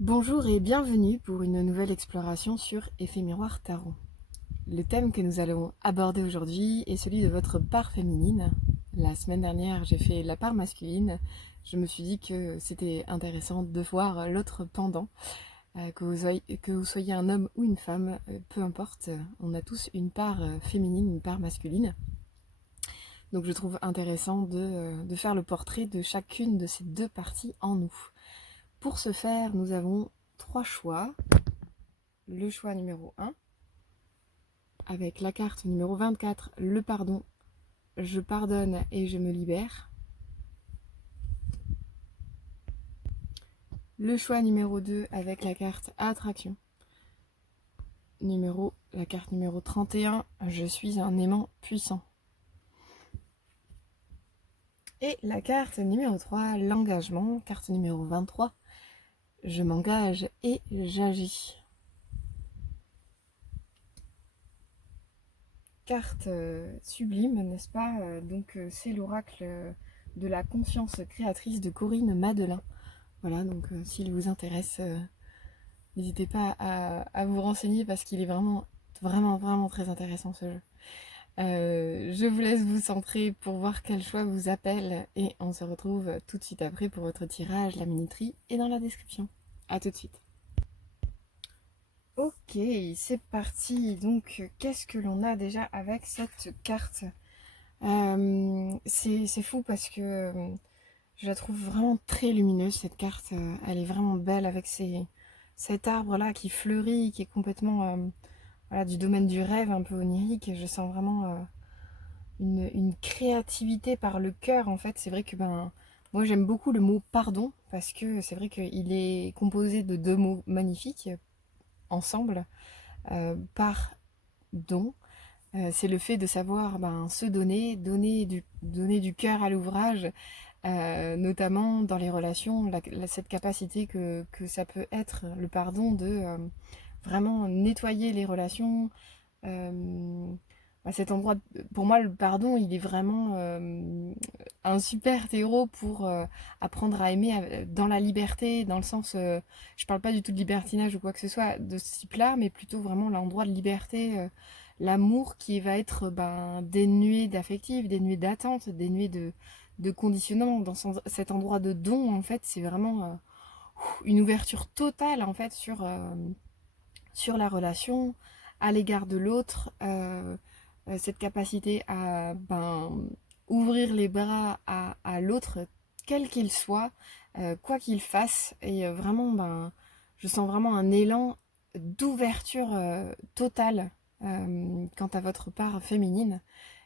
Bonjour et bienvenue pour une nouvelle exploration sur Effet Miroir Tarot. Le thème que nous allons aborder aujourd'hui est celui de votre part féminine. La semaine dernière, j'ai fait la part masculine. Je me suis dit que c'était intéressant de voir l'autre pendant. Que vous soyez un homme ou une femme, peu importe, on a tous une part féminine, une part masculine. Donc je trouve intéressant de faire le portrait de chacune de ces deux parties en nous. Pour ce faire, nous avons trois choix. Le choix numéro 1, avec la carte numéro 24, le pardon, je pardonne et je me libère. Le choix numéro 2, avec la carte attraction, la carte numéro 31, je suis un aimant puissant. Et la carte numéro 3, l'engagement, carte numéro 23, je m'engage et j'agis. Carte sublime, n'est-ce pas? Donc c'est l'oracle de la conscience créatrice de Corinne Madelin. Voilà, donc s'il vous intéresse, n'hésitez pas à vous renseigner parce qu'il est vraiment très intéressant ce jeu. Je vous laisse vous centrer pour voir quel choix vous appelle et on se retrouve tout de suite après pour votre tirage. La minuterie est dans la description. A tout de suite. Ok, c'est parti. Donc, qu'est-ce que l'on a déjà avec cette carte? C'est fou parce que je la trouve vraiment très lumineuse cette carte. Elle est vraiment belle avec cet arbre là qui fleurit, qui est complètement voilà, du domaine du rêve, un peu onirique. Je sens vraiment une créativité par le cœur en fait. C'est vrai que moi j'aime beaucoup le mot pardon parce que c'est vrai qu'il est composé de deux mots magnifiques ensemble. Pardon. C'est le fait de savoir se donner, donner du cœur à l'ouvrage, notamment dans les relations, cette capacité que ça peut être, le pardon, de vraiment nettoyer les relations. À cet endroit, pour moi, le pardon, il est vraiment un super terreau pour apprendre à aimer dans la liberté, dans le sens, je parle pas du tout de libertinage ou quoi que ce soit de ce type-là, mais plutôt vraiment l'endroit de liberté, l'amour qui va être dénué d'affectif, dénué d'attente, dénué de conditionnement. Dans cet endroit de don, en fait, c'est vraiment une ouverture totale, en fait, sur la relation, à l'égard de l'autre, cette capacité à ouvrir les bras à l'autre, quel qu'il soit, quoi qu'il fasse, et vraiment, je sens vraiment un élan d'ouverture totale quant à votre part féminine.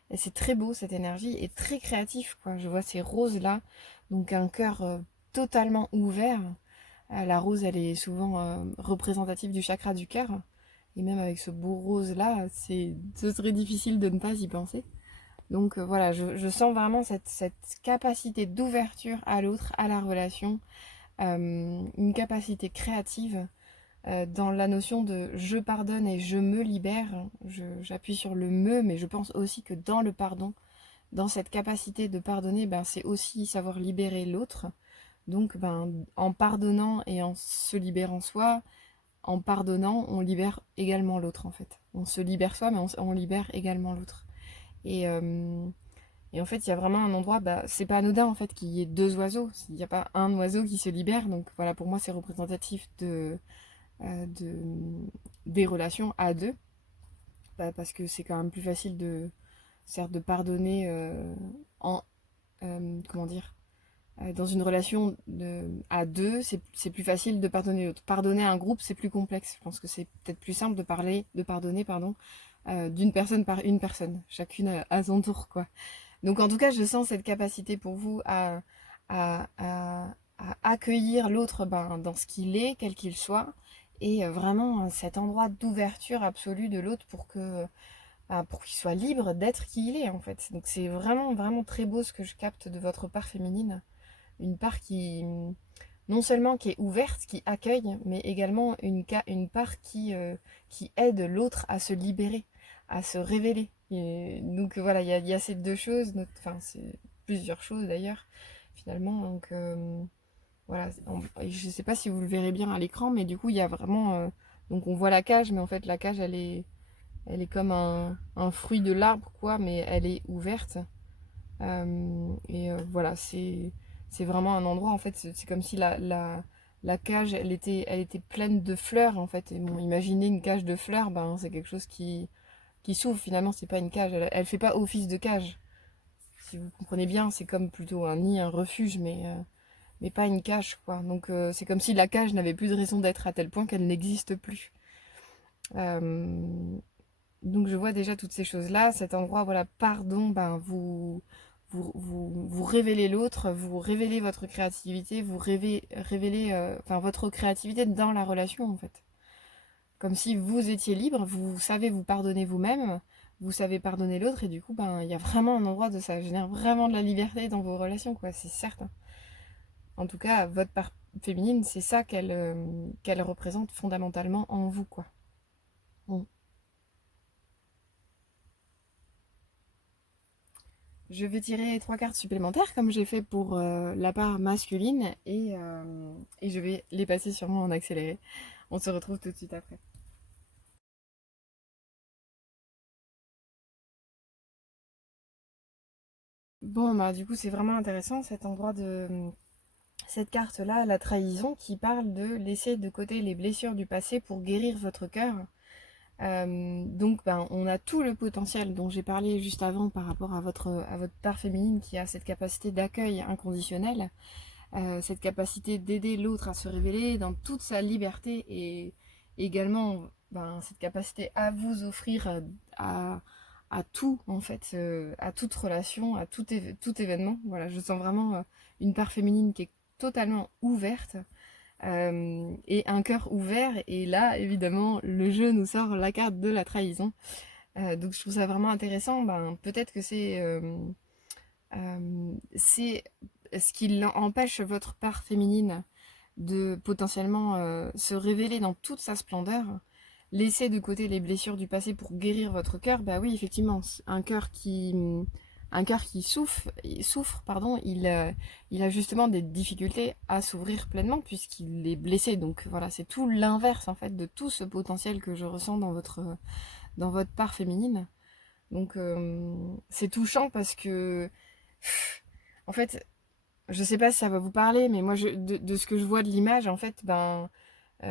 Et c'est très beau cette énergie et très créatif, quoi. Je vois ces roses-là, donc un cœur totalement ouvert. La rose, elle est souvent représentative du chakra du cœur. Et même avec ce beau rose-là, ce serait difficile de ne pas y penser. Donc voilà, je sens vraiment cette capacité d'ouverture à l'autre, à la relation, une capacité créative dans la notion de je pardonne et je me libère. J'appuie sur le me, mais je pense aussi que dans le pardon, dans cette capacité de pardonner, c'est aussi savoir libérer l'autre. Donc en pardonnant et en se libérant soi, en pardonnant, on libère également l'autre en fait. On se libère soi, mais on libère également l'autre. Et, euh, et en fait, il y a vraiment un endroit, c'est pas anodin en fait qu'il y ait deux oiseaux. Il n'y a pas un oiseau qui se libère. Donc voilà, pour moi, c'est représentatif de, des relations à deux. Parce que c'est quand même plus facile certes, de pardonner en. Comment dire, dans une relation à deux, c'est plus facile de pardonner l'autre. Pardonner un groupe, c'est plus complexe. Je pense que c'est peut-être plus simple de pardonner, pardon, d'une personne par une personne, chacune à son tour, quoi. Donc en tout cas, je sens cette capacité pour vous à, à- à accueillir l'autre dans ce qu'il est, quel qu'il soit, et vraiment cet endroit d'ouverture absolue de l'autre pour qu'il soit libre d'être qui il est en fait. Donc c'est vraiment très beau ce que je capte de votre part féminine, une part qui non seulement qui est ouverte, qui accueille, mais également une part qui aide l'autre à se libérer, à se révéler. Et donc voilà, il y a ces deux choses, enfin c'est plusieurs choses d'ailleurs, finalement. Donc Voilà, je sais pas si vous le verrez bien à l'écran, mais du coup, il y a vraiment... donc on voit la cage, mais en fait, la cage, elle est comme un fruit de l'arbre, quoi, mais elle est ouverte. Voilà, c'est vraiment un endroit, en fait, c'est comme si la cage, elle était pleine de fleurs, en fait. Et bon, imaginez une cage de fleurs, ben, c'est quelque chose qui s'ouvre, finalement, c'est pas une cage, elle fait pas office de cage. Si vous comprenez bien, c'est comme plutôt un nid, un refuge, mais pas une cage, quoi. Donc c'est comme si la cage n'avait plus de raison d'être à tel point qu'elle n'existe plus. Euh, donc je vois déjà toutes ces choses-là, cet endroit, voilà, pardon, ben vous révélez l'autre, vous révélez votre créativité, vous révélez enfin, votre créativité dans la relation, en fait. Comme si vous étiez libre, vous savez vous pardonner vous-même, vous savez pardonner l'autre, et du coup, ben, il y a vraiment un endroit de ça génère vraiment de la liberté dans vos relations, quoi, c'est certain. En tout cas, votre part féminine, c'est ça qu'elle représente fondamentalement en vous, quoi. Bon. Je vais tirer 3 cartes supplémentaires, comme j'ai fait pour la part masculine, et je vais les passer sûrement en accéléré. On se retrouve tout de suite après. Bon, bah du coup, c'est vraiment intéressant cet endroit de... Cette carte-là, la trahison, qui parle de laisser de côté les blessures du passé pour guérir votre cœur. Donc, ben, on a tout le potentiel dont j'ai parlé juste avant par rapport à votre part féminine qui a cette capacité d'accueil inconditionnel, cette capacité d'aider l'autre à se révéler dans toute sa liberté et également ben, cette capacité à vous offrir à, à tout, en fait, à toute relation, à tout événement. Voilà, je sens vraiment une part féminine qui est totalement ouverte et un cœur ouvert. Et là, évidemment, le jeu nous sort la carte de la trahison. Donc je trouve ça vraiment intéressant. Ben, peut-être que c'est ce qui empêche votre part féminine de potentiellement se révéler dans toute sa splendeur. Laisser de côté les blessures du passé pour guérir votre cœur, bah oui, effectivement, un cœur qui souffre, pardon, il a justement des difficultés à s'ouvrir pleinement puisqu'il est blessé. Donc voilà, c'est tout l'inverse en fait de tout ce potentiel que je ressens dans votre part féminine. Donc c'est touchant parce que en fait, je sais pas si ça va vous parler, mais moi de ce que je vois de l'image, en fait, ben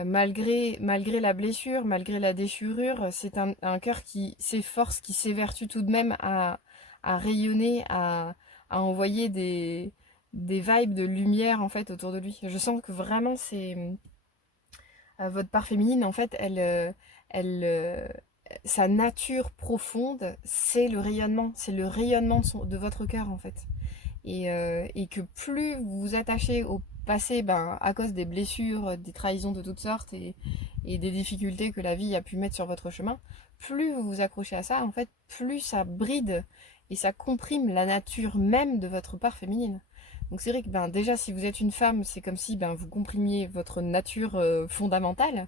malgré la blessure, malgré la déchirure, c'est un cœur qui s'efforce, qui s'évertue tout de même à rayonner, à envoyer des vibes de lumière en fait autour de lui. Je sens que vraiment c'est votre part féminine en fait, elle, sa nature profonde, c'est le rayonnement de votre cœur en fait. Et que plus vous vous attachez au passé ben, à cause des blessures, des trahisons de toutes sortes et des difficultés que la vie a pu mettre sur votre chemin, plus vous vous accrochez à ça, en fait, plus ça bride et ça comprime la nature même de votre part féminine. Donc c'est vrai que ben, déjà si vous êtes une femme, c'est comme si ben, vous comprimiez votre nature fondamentale.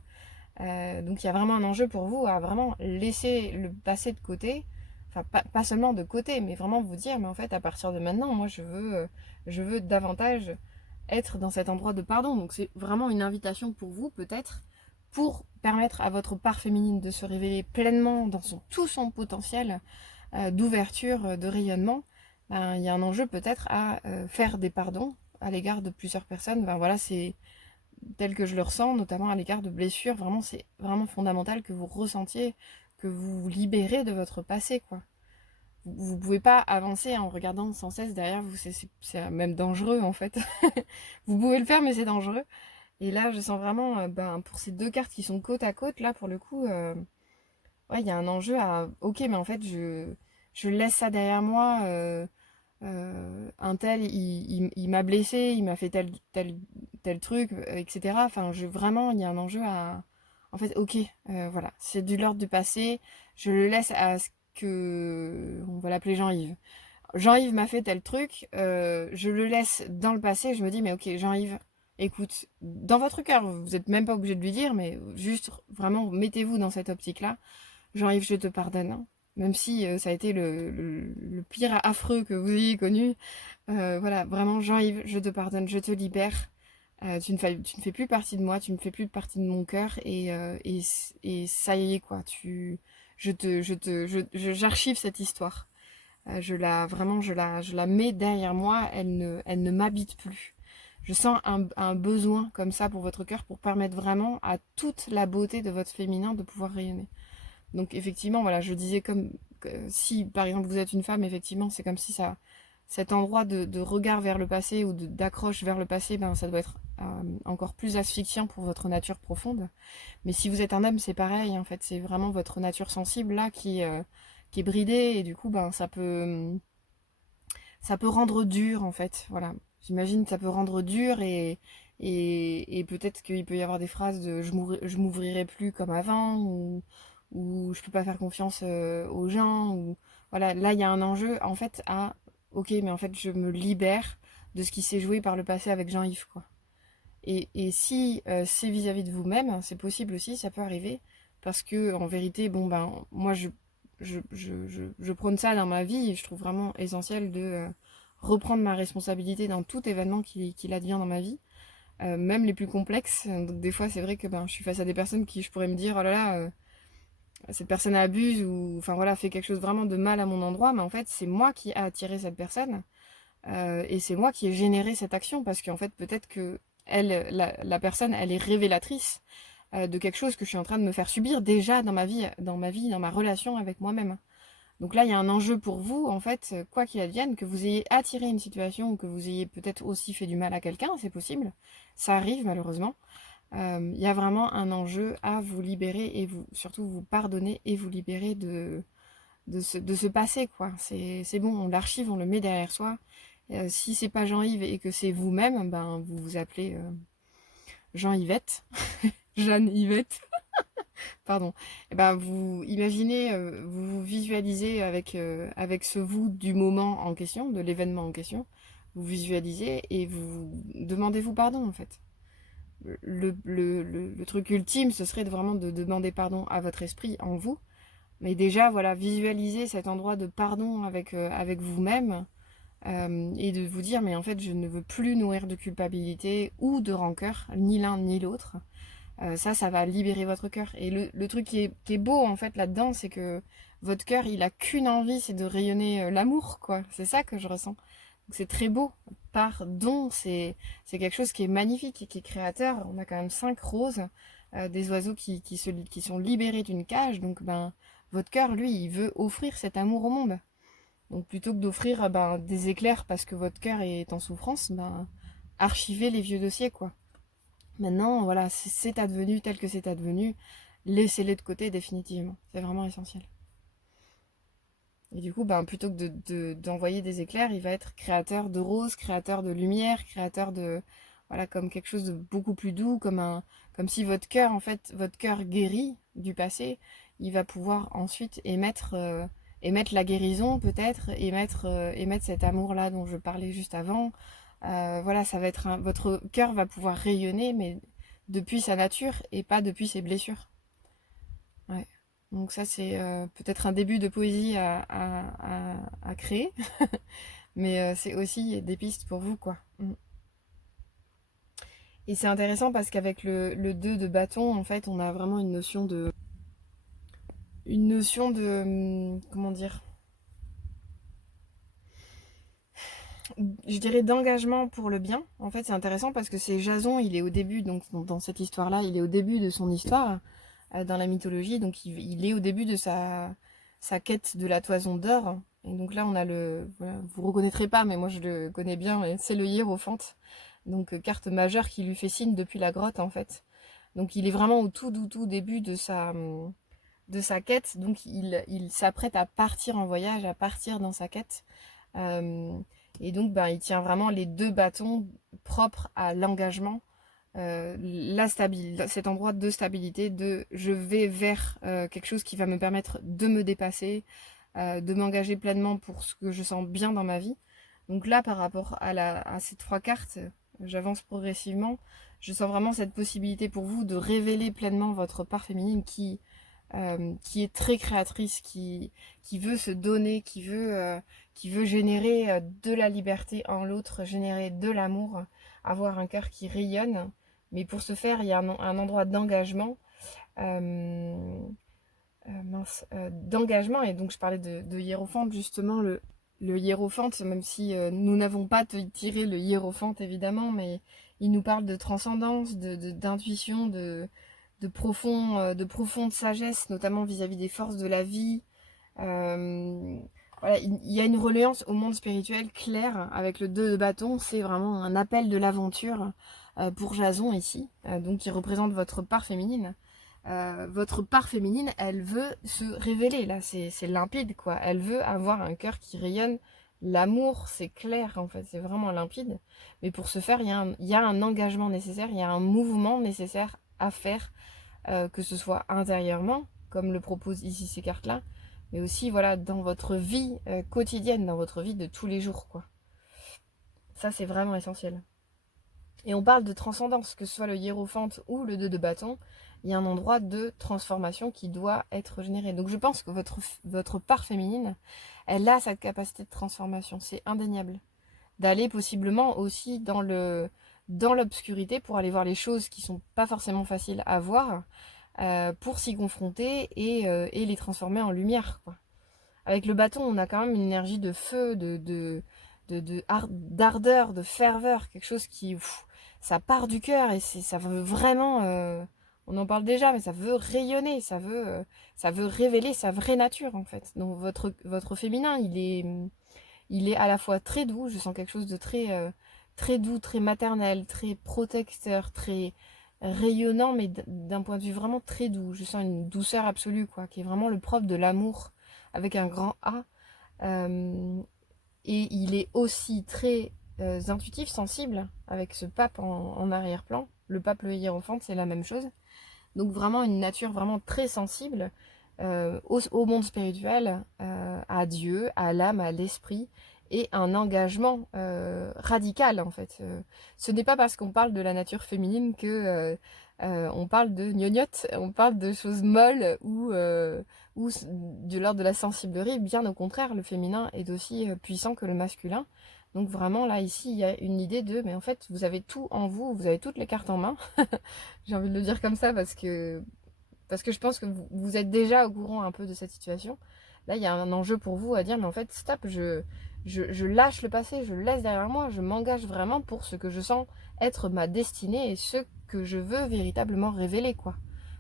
Donc il y a vraiment un enjeu pour vous à vraiment laisser le passé de côté, enfin pas seulement de côté, mais vraiment vous dire, mais en fait à partir de maintenant, moi je veux davantage être dans cet endroit de pardon. Donc c'est vraiment une invitation pour vous peut-être, pour permettre à votre part féminine de se révéler pleinement dans tout son potentiel d'ouverture, de rayonnement. Ben, il y a un enjeu peut-être à faire des pardons à l'égard de plusieurs personnes. Ben voilà, c'est tel que je le ressens, notamment à l'égard de blessures. Vraiment, c'est vraiment fondamental que vous ressentiez, que vous vous libérez de votre passé, quoi. Vous pouvez pas avancer en regardant sans cesse derrière vous, c'est même dangereux en fait. Vous pouvez le faire, mais c'est dangereux. Et là, je sens vraiment, ben, pour ces 2 cartes qui sont côte à côte, là, pour le coup, ouais, il y a un enjeu à, ok, mais en fait, je laisse ça derrière moi. Un tel, il m'a blessé, il m'a fait tel truc, etc. Enfin, vraiment, il y a un enjeu à... En fait, ok, voilà, c'est de l'ordre du passé, je le laisse à ce que... On va l'appeler Jean-Yves. Jean-Yves m'a fait tel truc, je le laisse dans le passé, je me dis, mais ok, Jean-Yves, écoute, dans votre cœur, vous n'êtes même pas obligé de lui dire, mais juste, vraiment, mettez-vous dans cette optique-là. Jean-Yves, je te pardonne, hein. Même si ça a été le pire affreux que vous ayez connu. Voilà, vraiment, Jean-Yves, je te pardonne, je te libère. Tu ne fais plus partie de moi, tu ne fais plus partie de mon cœur et ça y est quoi. J'archive cette histoire. Je la mets derrière moi. Elle ne m'habite plus. Je sens un besoin comme ça pour votre cœur pour permettre vraiment à toute la beauté de votre féminin de pouvoir rayonner. Donc effectivement, voilà, je disais si par exemple vous êtes une femme, effectivement, c'est comme si cet endroit de regard vers le passé ou d'accroche vers le passé, ben, ça doit être encore plus asphyxiant pour votre nature profonde. Mais si vous êtes un homme, c'est pareil, en fait, c'est vraiment votre nature sensible là qui est bridée et du coup, ben, ça peut rendre dur en fait. Voilà, j'imagine que ça peut rendre dur et peut-être qu'il peut y avoir des phrases de je m'ouvrirai plus comme avant ou je peux pas faire confiance aux gens ou voilà, là il y a un enjeu en fait à ok mais en fait je me libère de ce qui s'est joué par le passé avec Jean-Yves quoi. Et si c'est vis-à-vis de vous-même, c'est possible aussi, ça peut arriver parce que en vérité bon ben moi je prône ça dans ma vie et je trouve vraiment essentiel de reprendre ma responsabilité dans tout événement qui advient dans ma vie, même les plus complexes. Donc, des fois, c'est vrai que ben, je suis face à des personnes qui, je pourrais me dire, oh là là, cette personne abuse ou enfin voilà, fait quelque chose vraiment de mal à mon endroit, mais en fait, c'est moi qui ai attiré cette personne et c'est moi qui ai généré cette action parce qu'en fait, peut-être que la personne, elle est révélatrice de quelque chose que je suis en train de me faire subir déjà dans ma relation avec moi-même. Donc là, il y a un enjeu pour vous, en fait, quoi qu'il advienne, que vous ayez attiré une situation ou que vous ayez peut-être aussi fait du mal à quelqu'un, c'est possible. Ça arrive malheureusement. Il y a vraiment un enjeu à vous libérer et surtout vous pardonner et vous libérer de ce passé, quoi. C'est bon, on l'archive, on le met derrière soi. Si c'est pas Jean-Yves et que c'est vous-même, ben vous vous appelez Jean-Yvette, Jeanne-Yvette. Pardon. Eh ben, vous imaginez, vous vous visualisez avec ce vous du moment en question, de l'événement en question. Vous visualisez et vous demandez-vous pardon en fait. Le truc ultime, ce serait vraiment de demander pardon à votre esprit en vous. Mais déjà, voilà, visualisez cet endroit de pardon avec vous-même et de vous dire, mais en fait, je ne veux plus nourrir de culpabilité ou de rancœur, ni l'un ni l'autre. Ça va libérer votre cœur. Et le truc qui est beau en fait là-dedans, c'est que votre cœur, il a qu'une envie, c'est de rayonner l'amour, quoi. C'est ça que je ressens. Donc c'est très beau. Pardon, c'est quelque chose qui est magnifique et qui est créateur. On a quand même 5 roses, des oiseaux qui sont libérés d'une cage. Donc ben, votre cœur, lui, il veut offrir cet amour au monde. Donc plutôt que d'offrir ben, des éclairs parce que votre cœur est en souffrance, ben, archivez les vieux dossiers, quoi. Maintenant, voilà, c'est advenu tel que c'est advenu. Laissez-les de côté définitivement. C'est vraiment essentiel. Et du coup, ben, plutôt que d'envoyer des éclairs, il va être créateur de roses, créateur de lumière, créateur de... Voilà, comme quelque chose de beaucoup plus doux, comme si votre cœur, en fait, votre cœur guéri du passé, il va pouvoir ensuite émettre la guérison peut-être, émettre cet amour-là dont je parlais juste avant. Voilà, ça va être votre cœur va pouvoir rayonner, mais depuis sa nature et pas depuis ses blessures. Ouais. Donc ça, c'est peut-être un début de poésie à créer, mais c'est aussi des pistes pour vous, quoi. Mm. Et c'est intéressant parce qu'avec le 2 de bâton, en fait, on a vraiment comment dire, je dirais d'engagement pour le bien. En fait, c'est intéressant parce que c'est Jason, il est au début, donc dans cette histoire-là, il est au début de son histoire dans la mythologie, donc il est au début de sa quête de la toison d'or. Et donc là, on a voilà, vous reconnaîtrez pas, mais moi je le connais bien, c'est le hiérophante. Donc carte majeure qui lui fait signe depuis la grotte en fait. Donc il est vraiment au tout début de sa quête, donc il s'apprête à partir en voyage, à partir dans sa quête. Euh, et donc, ben, il tient vraiment les 2 bâtons propres à l'engagement, cet endroit de stabilité, de je vais vers quelque chose qui va me permettre de me dépasser, de m'engager pleinement pour ce que je sens bien dans ma vie. Donc là, par rapport à ces 3 cartes, j'avance progressivement. Je sens vraiment cette possibilité pour vous de révéler pleinement votre part féminine qui est très créatrice, qui veut se donner, qui veut générer de la liberté en l'autre, générer de l'amour, avoir un cœur qui rayonne. Mais pour ce faire, il y a un endroit d'engagement. D'engagement. Et donc je parlais de hiérophante, justement, le hiérophante, même si nous n'avons pas tiré le hiérophante évidemment, mais il nous parle de transcendance, d'intuition, de profonde sagesse, notamment vis-à-vis des forces de la vie. Voilà, il y a une reliance au monde spirituel claire avec le 2 de bâton. C'est vraiment un appel de l'aventure pour Jason ici, donc qui représente votre part féminine. Votre part féminine, elle veut se révéler, là, c'est limpide, quoi. Elle veut avoir un cœur qui rayonne l'amour, c'est clair, en fait, c'est vraiment limpide. Mais pour ce faire, il y a un engagement nécessaire, il y a un mouvement nécessaire à faire, que ce soit intérieurement, comme le proposent ici ces cartes-là, mais aussi, voilà, dans votre vie quotidienne, dans votre vie de tous les jours, quoi. Ça, c'est vraiment essentiel. Et on parle de transcendance, que ce soit le hiérophante ou le 2 de bâton, il y a un endroit de transformation qui doit être généré. Donc je pense que votre part féminine, elle a cette capacité de transformation, c'est indéniable. D'aller possiblement aussi dans l'obscurité pour aller voir les choses qui sont pas forcément faciles à voir, pour s'y confronter et les transformer en lumière, quoi. Avec le bâton, on a quand même une énergie de feu, d'ardeur, de ferveur, quelque chose qui, ça part du cœur et ça veut vraiment, on en parle déjà, mais ça veut rayonner, ça veut révéler sa vraie nature en fait. Donc votre féminin, il est à la fois très doux, je sens quelque chose de très doux, très maternel, très protecteur, très rayonnant, mais d'un point de vue vraiment très doux. Je sens une douceur absolue, quoi, qui est vraiment le propre de l'amour avec un grand A. Euh, et il est aussi très intuitif, sensible, avec ce pape en arrière-plan. Le pape, le hiérophante, c'est la même chose. Donc vraiment une nature vraiment très sensible au monde spirituel, à Dieu, à l'âme, à l'esprit, et un engagement radical en fait. Ce n'est pas parce qu'on parle de la nature féminine que on parle de gnognotte, on parle de choses molles ou de l'ordre de la sensiblerie. Bien au contraire, le féminin est aussi puissant que le masculin. Donc vraiment là ici il y a une idée de mais en fait vous avez tout en vous, vous avez toutes les cartes en main. J'ai envie de le dire comme ça parce que je pense que vous êtes déjà au courant un peu de cette situation. Là, il y a un enjeu pour vous à dire, mais en fait, stop, je lâche le passé, je le laisse derrière moi, je m'engage vraiment pour ce que je sens être ma destinée et ce que je veux véritablement révéler, quoi.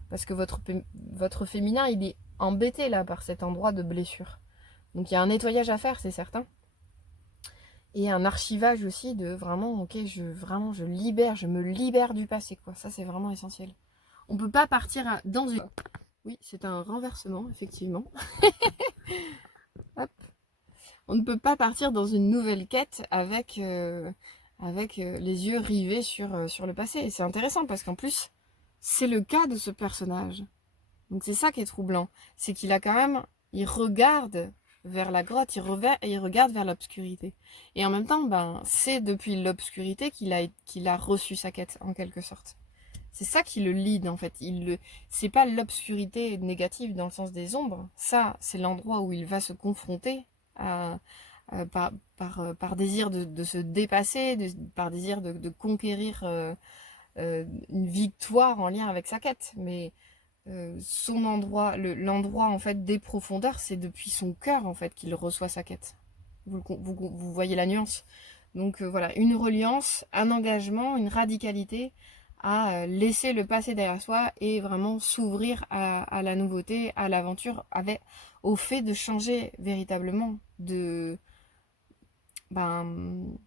Parce que votre féminin, il est embêté là par cet endroit de blessure. Donc il y a un nettoyage à faire, c'est certain. Et un archivage aussi de vraiment, ok, je libère, je me libère du passé, quoi. Ça, c'est vraiment essentiel. On peut pas partir dans une... Oui, c'est un renversement, effectivement. Hop. On ne peut pas partir dans une nouvelle quête avec les yeux rivés sur le passé. Et c'est intéressant parce qu'en plus, c'est le cas de ce personnage. Donc c'est ça qui est troublant. C'est qu'il a quand même... Il regarde vers la grotte, il regarde vers l'obscurité. Et en même temps, ben, c'est depuis l'obscurité qu'il a reçu sa quête, en quelque sorte. C'est ça qui le lead en fait. C'est pas l'obscurité négative dans le sens des ombres. Ça, c'est l'endroit où il va se confronter par désir de se dépasser, par désir de conquérir une victoire en lien avec sa quête. Mais son endroit, l'endroit en fait des profondeurs, c'est depuis son cœur en fait qu'il reçoit sa quête. Vous voyez la nuance. Donc voilà, une reliance, un engagement, une radicalité à laisser le passé derrière soi et vraiment s'ouvrir à la nouveauté, à l'aventure, au fait de changer véritablement ben,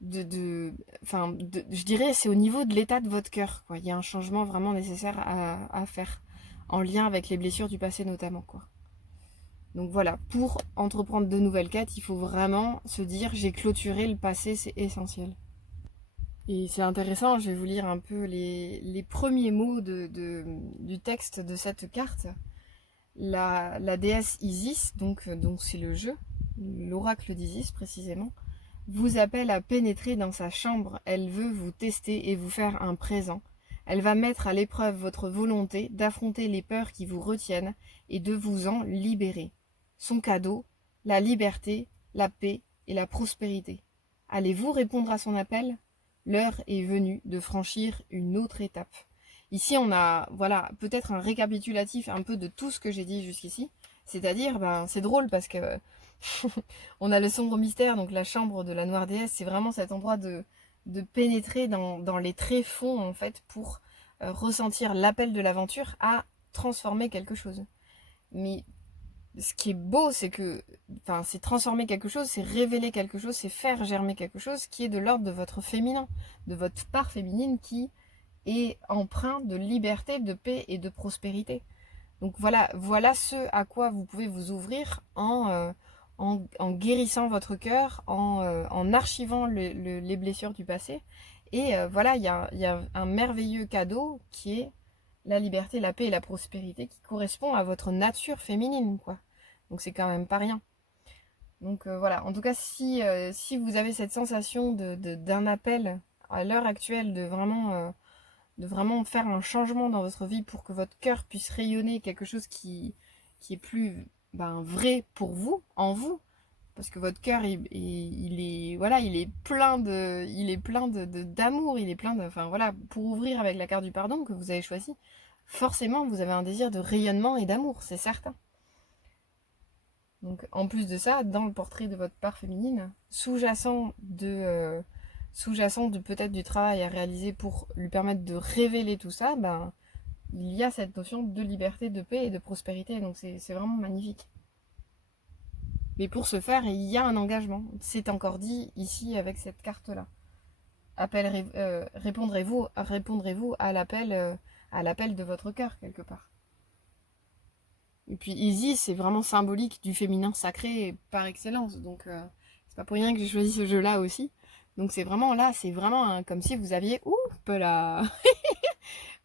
je dirais c'est au niveau de l'état de votre cœur, quoi. Il y a un changement vraiment nécessaire à faire en lien avec les blessures du passé notamment, quoi. Donc voilà, pour entreprendre de nouvelles quêtes, il faut vraiment se dire j'ai clôturé le passé, c'est essentiel. Et c'est intéressant, je vais vous lire un peu les premiers mots du texte de cette carte. La déesse Isis, donc c'est le jeu, l'oracle d'Isis précisément, vous appelle à pénétrer dans sa chambre. Elle veut vous tester et vous faire un présent. Elle va mettre à l'épreuve votre volonté d'affronter les peurs qui vous retiennent et de vous en libérer. Son cadeau, la liberté, la paix et la prospérité. Allez-vous répondre à son appel ? l'heure est venue de franchir une autre étape. Ici, on a, voilà, peut-être un récapitulatif un peu de tout ce que j'ai dit jusqu'ici. C'est-à-dire, ben, c'est drôle parce que on a le sombre mystère, donc la chambre de la noire déesse, c'est vraiment cet endroit de pénétrer dans les tréfonds, en fait, pour ressentir l'appel de l'aventure à transformer quelque chose. Mais ce qui est beau, c'est que, enfin, c'est transformer quelque chose, c'est révéler quelque chose, c'est faire germer quelque chose qui est de l'ordre de votre féminin, de votre part féminine qui est empreint de liberté, de paix et de prospérité. Donc voilà ce à quoi vous pouvez vous ouvrir en guérissant votre cœur, en archivant les blessures du passé. Et voilà, il y a un merveilleux cadeau qui est la liberté, la paix et la prospérité qui correspond à votre nature féminine, quoi. Donc c'est quand même pas rien. Donc voilà, en tout cas, si vous avez cette sensation d'un appel à l'heure actuelle de vraiment faire un changement dans votre vie pour que votre cœur puisse rayonner quelque chose qui est plus vrai pour vous, en vous, parce que votre cœur il est voilà, d'amour, il est plein de enfin voilà, pour ouvrir avec la carte du pardon que vous avez choisi, forcément vous avez un désir de rayonnement et d'amour, c'est certain. Donc en plus de ça, dans le portrait de votre part féminine, sous-jacent de peut-être du travail à réaliser pour lui permettre de révéler tout ça, ben il y a cette notion de liberté, de paix et de prospérité. Donc c'est vraiment magnifique. Mais pour ce faire, il y a un engagement. C'est encore dit ici avec cette carte-là. Répondrez-vous à l'appel de votre cœur quelque part. Et puis Isis, c'est vraiment symbolique du féminin sacré par excellence. Donc c'est pas pour rien que j'ai choisi ce jeu-là aussi. Donc c'est vraiment là, c'est vraiment comme si vous aviez... Oups là.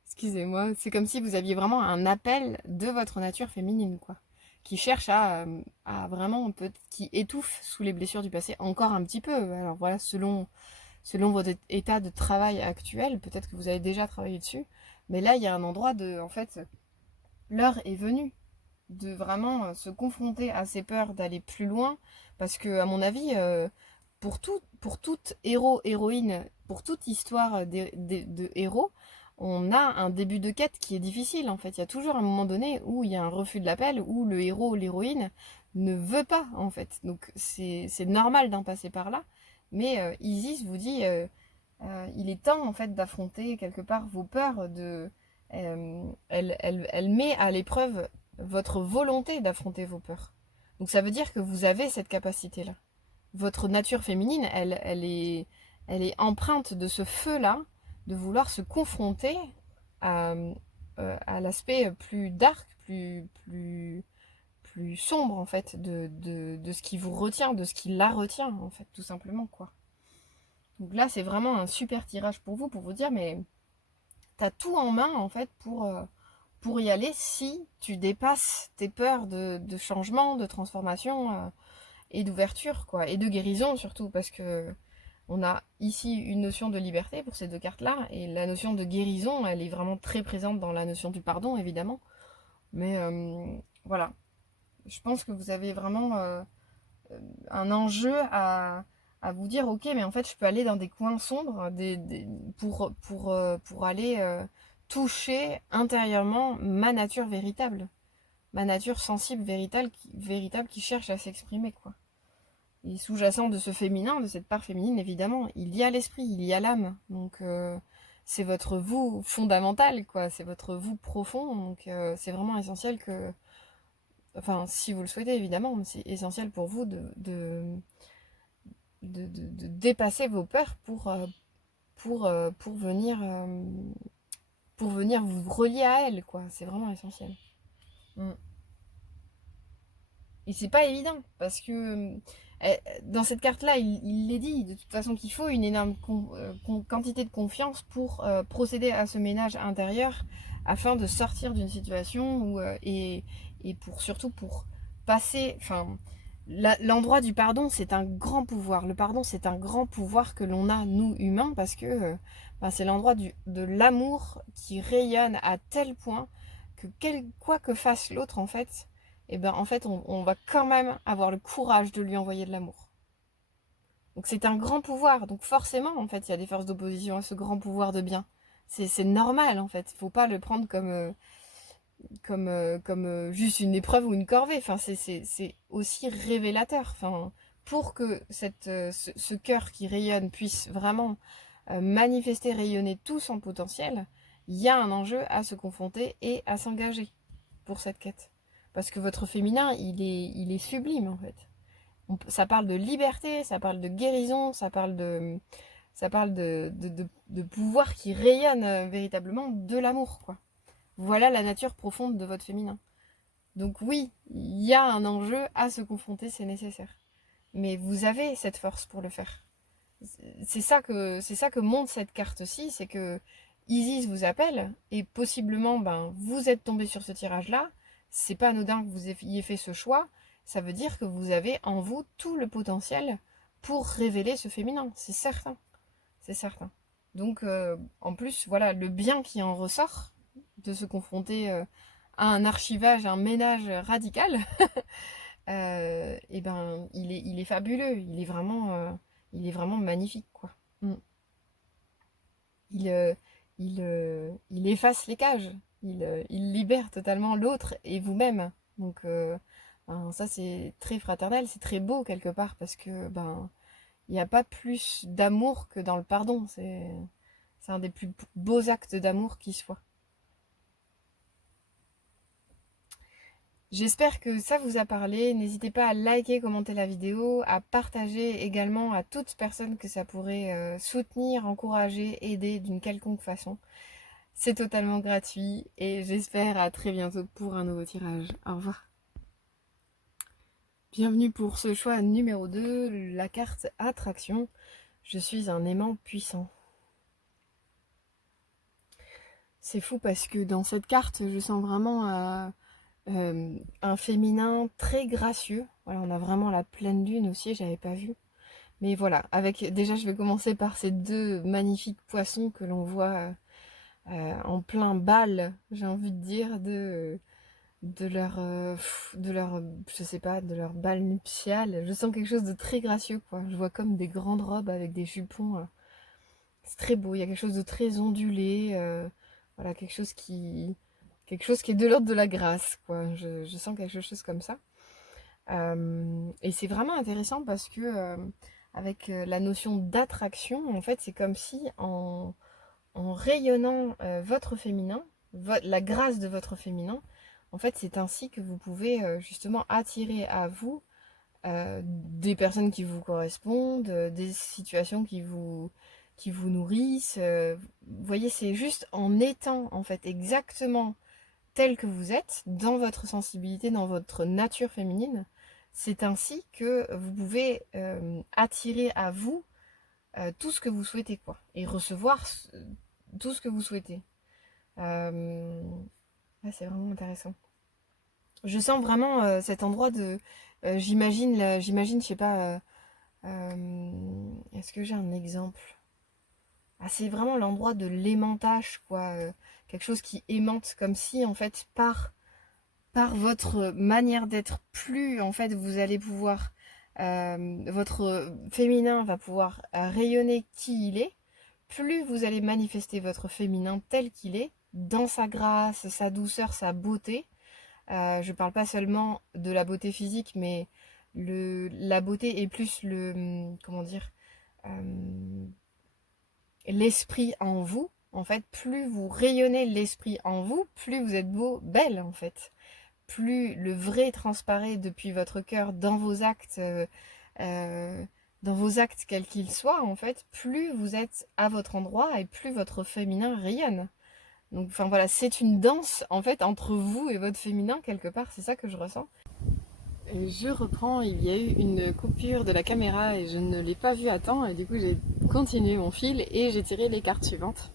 Excusez-moi, c'est comme si vous aviez vraiment un appel de votre nature féminine, quoi. Qui cherche à vraiment, qui étouffe sous les blessures du passé encore un petit peu. Alors voilà, selon votre état de travail actuel, peut-être que vous avez déjà travaillé dessus. Mais là, il y a un endroit en fait, l'heure est venue de vraiment se confronter à ces peurs, d'aller plus loin. Parce que, à mon avis, pour toute héros, héroïne, pour toute histoire de héros, on a un début de quête qui est difficile en fait. Il y a toujours un moment donné où il y a un refus de l'appel, où le héros ou l'héroïne ne veut pas en fait. Donc c'est normal d'en passer par là. Mais Isis vous dit, il est temps en fait d'affronter quelque part vos peurs. Elle met à l'épreuve votre volonté d'affronter vos peurs. Donc ça veut dire que vous avez cette capacité-là. Votre nature féminine, elle est empreinte de ce feu-là, de vouloir se confronter à, à l'aspect plus dark, plus sombre en fait de ce qui vous retient, de ce qui la retient en fait, tout simplement quoi. Donc là, c'est vraiment un super tirage pour vous dire, mais t'as tout en main en fait pour y aller si tu dépasses tes peurs de changement, de transformation et d'ouverture, quoi, et de guérison surtout, parce que on a ici une notion de liberté pour ces deux cartes-là, et la notion de guérison, elle est vraiment très présente dans la notion du pardon, évidemment. Mais voilà, je pense que vous avez vraiment un enjeu à vous dire, ok, mais en fait, je peux aller dans des coins sombres pour aller toucher intérieurement ma nature véritable, ma nature sensible, véritable qui cherche à s'exprimer, quoi. Et sous-jacent de ce féminin, de cette part féminine, évidemment, il y a l'esprit, il y a l'âme. Donc c'est votre vous fondamental, quoi. C'est votre vous profond. Donc c'est vraiment essentiel que, enfin, si vous le souhaitez, évidemment, mais c'est essentiel pour vous de dépasser vos peurs pour venir vous relier à elle, quoi. C'est vraiment essentiel. Mm. Et c'est pas évident, parce que dans cette carte-là, il l'est dit, de toute façon, qu'il faut une énorme quantité de confiance pour procéder à ce ménage intérieur afin de sortir d'une situation et surtout pour passer. Enfin, l'endroit du pardon, c'est un grand pouvoir. Le pardon, c'est un grand pouvoir que l'on a, nous, humains, parce que c'est l'endroit de l'amour qui rayonne à tel point que quoi que fasse l'autre, en fait, et ben en fait on va quand même avoir le courage de lui envoyer de l'amour. Donc c'est un grand pouvoir. Donc forcément, en fait, il y a des forces d'opposition à ce grand pouvoir de bien. C'est normal, en fait. Il ne faut pas le prendre comme juste une épreuve ou une corvée. Enfin, c'est aussi révélateur. Enfin, pour que ce cœur qui rayonne puisse vraiment manifester, rayonner tout son potentiel, il y a un enjeu à se confronter et à s'engager pour cette quête. Parce que votre féminin, il est sublime en fait. Ça parle de liberté, ça parle de guérison, ça parle de pouvoir qui rayonne véritablement de l'amour, quoi. Voilà la nature profonde de votre féminin. Donc oui, il y a un enjeu à se confronter, c'est nécessaire. Mais vous avez cette force pour le faire. C'est ça que montre cette carte-ci, c'est que Isis vous appelle et possiblement vous êtes tombé sur ce tirage-là. C'est pas anodin que vous ayez fait ce choix. Ça veut dire que vous avez en vous tout le potentiel pour révéler ce féminin. C'est certain. C'est certain. Donc en plus, voilà, le bien qui en ressort de se confronter à un archivage, un ménage radical, et il est fabuleux. Il est vraiment magnifique, quoi. Mm. Il, il efface les cages. Il libère totalement l'autre et vous-même. Donc ça c'est très fraternel, c'est très beau quelque part parce que il n'y a pas plus d'amour que dans le pardon. C'est un des plus beaux actes d'amour qui soit. J'espère que ça vous a parlé. N'hésitez pas à liker, commenter la vidéo, à partager également à toute personne que ça pourrait soutenir, encourager, aider d'une quelconque façon. C'est totalement gratuit et j'espère à très bientôt pour un nouveau tirage. Au revoir. Bienvenue pour ce choix numéro 2, la carte Attraction. Je suis un aimant puissant. C'est fou parce que dans cette carte, je sens vraiment un féminin très gracieux. Voilà, on a vraiment la pleine lune aussi, j'avais pas vu. Mais voilà, déjà je vais commencer par ces deux magnifiques poissons que l'on voit en plein bal, j'ai envie de dire, de leur, je sais pas, de leur bal nuptial. Je sens quelque chose de très gracieux, quoi. Je vois comme des grandes robes avec des jupons. C'est très beau, il y a quelque chose de très ondulé. Voilà, quelque chose qui est de l'ordre de la grâce, quoi. Je sens quelque chose comme ça. Et c'est vraiment intéressant parce que avec la notion d'attraction, en fait, c'est comme si en rayonnant votre féminin, la grâce de votre féminin, en fait, c'est ainsi que vous pouvez justement attirer à vous des personnes qui vous correspondent, des situations qui vous nourrissent. Vous voyez, c'est juste en étant en fait exactement tel que vous êtes, dans votre sensibilité, dans votre nature féminine, c'est ainsi que vous pouvez attirer à vous tout ce que vous souhaitez, quoi, et recevoir tout ce que vous souhaitez. C'est vraiment intéressant. Je sens vraiment cet endroit de... j'imagine, je sais pas, est-ce que j'ai un exemple? C'est vraiment l'endroit de l'aimantage, quoi. Quelque chose qui aimante, comme si, en fait, par votre manière d'être, plus, en fait, vous allez pouvoir... votre féminin va pouvoir rayonner qui il est, plus vous allez manifester votre féminin tel qu'il est, dans sa grâce, sa douceur, sa beauté. Je parle pas seulement de la beauté physique, mais la beauté est plus comment dire, l'esprit en vous. En fait, plus vous rayonnez l'esprit en vous, plus vous êtes beau, belle en fait. Plus le vrai transparaît depuis votre cœur dans vos actes quels qu'ils soient, en fait, plus vous êtes à votre endroit et plus votre féminin rayonne. Donc, enfin voilà, c'est une danse en fait entre vous et votre féminin quelque part, c'est ça que je ressens. Et je reprends, il y a eu une coupure de la caméra et je ne l'ai pas vue à temps et du coup j'ai continué mon fil et j'ai tiré les cartes suivantes.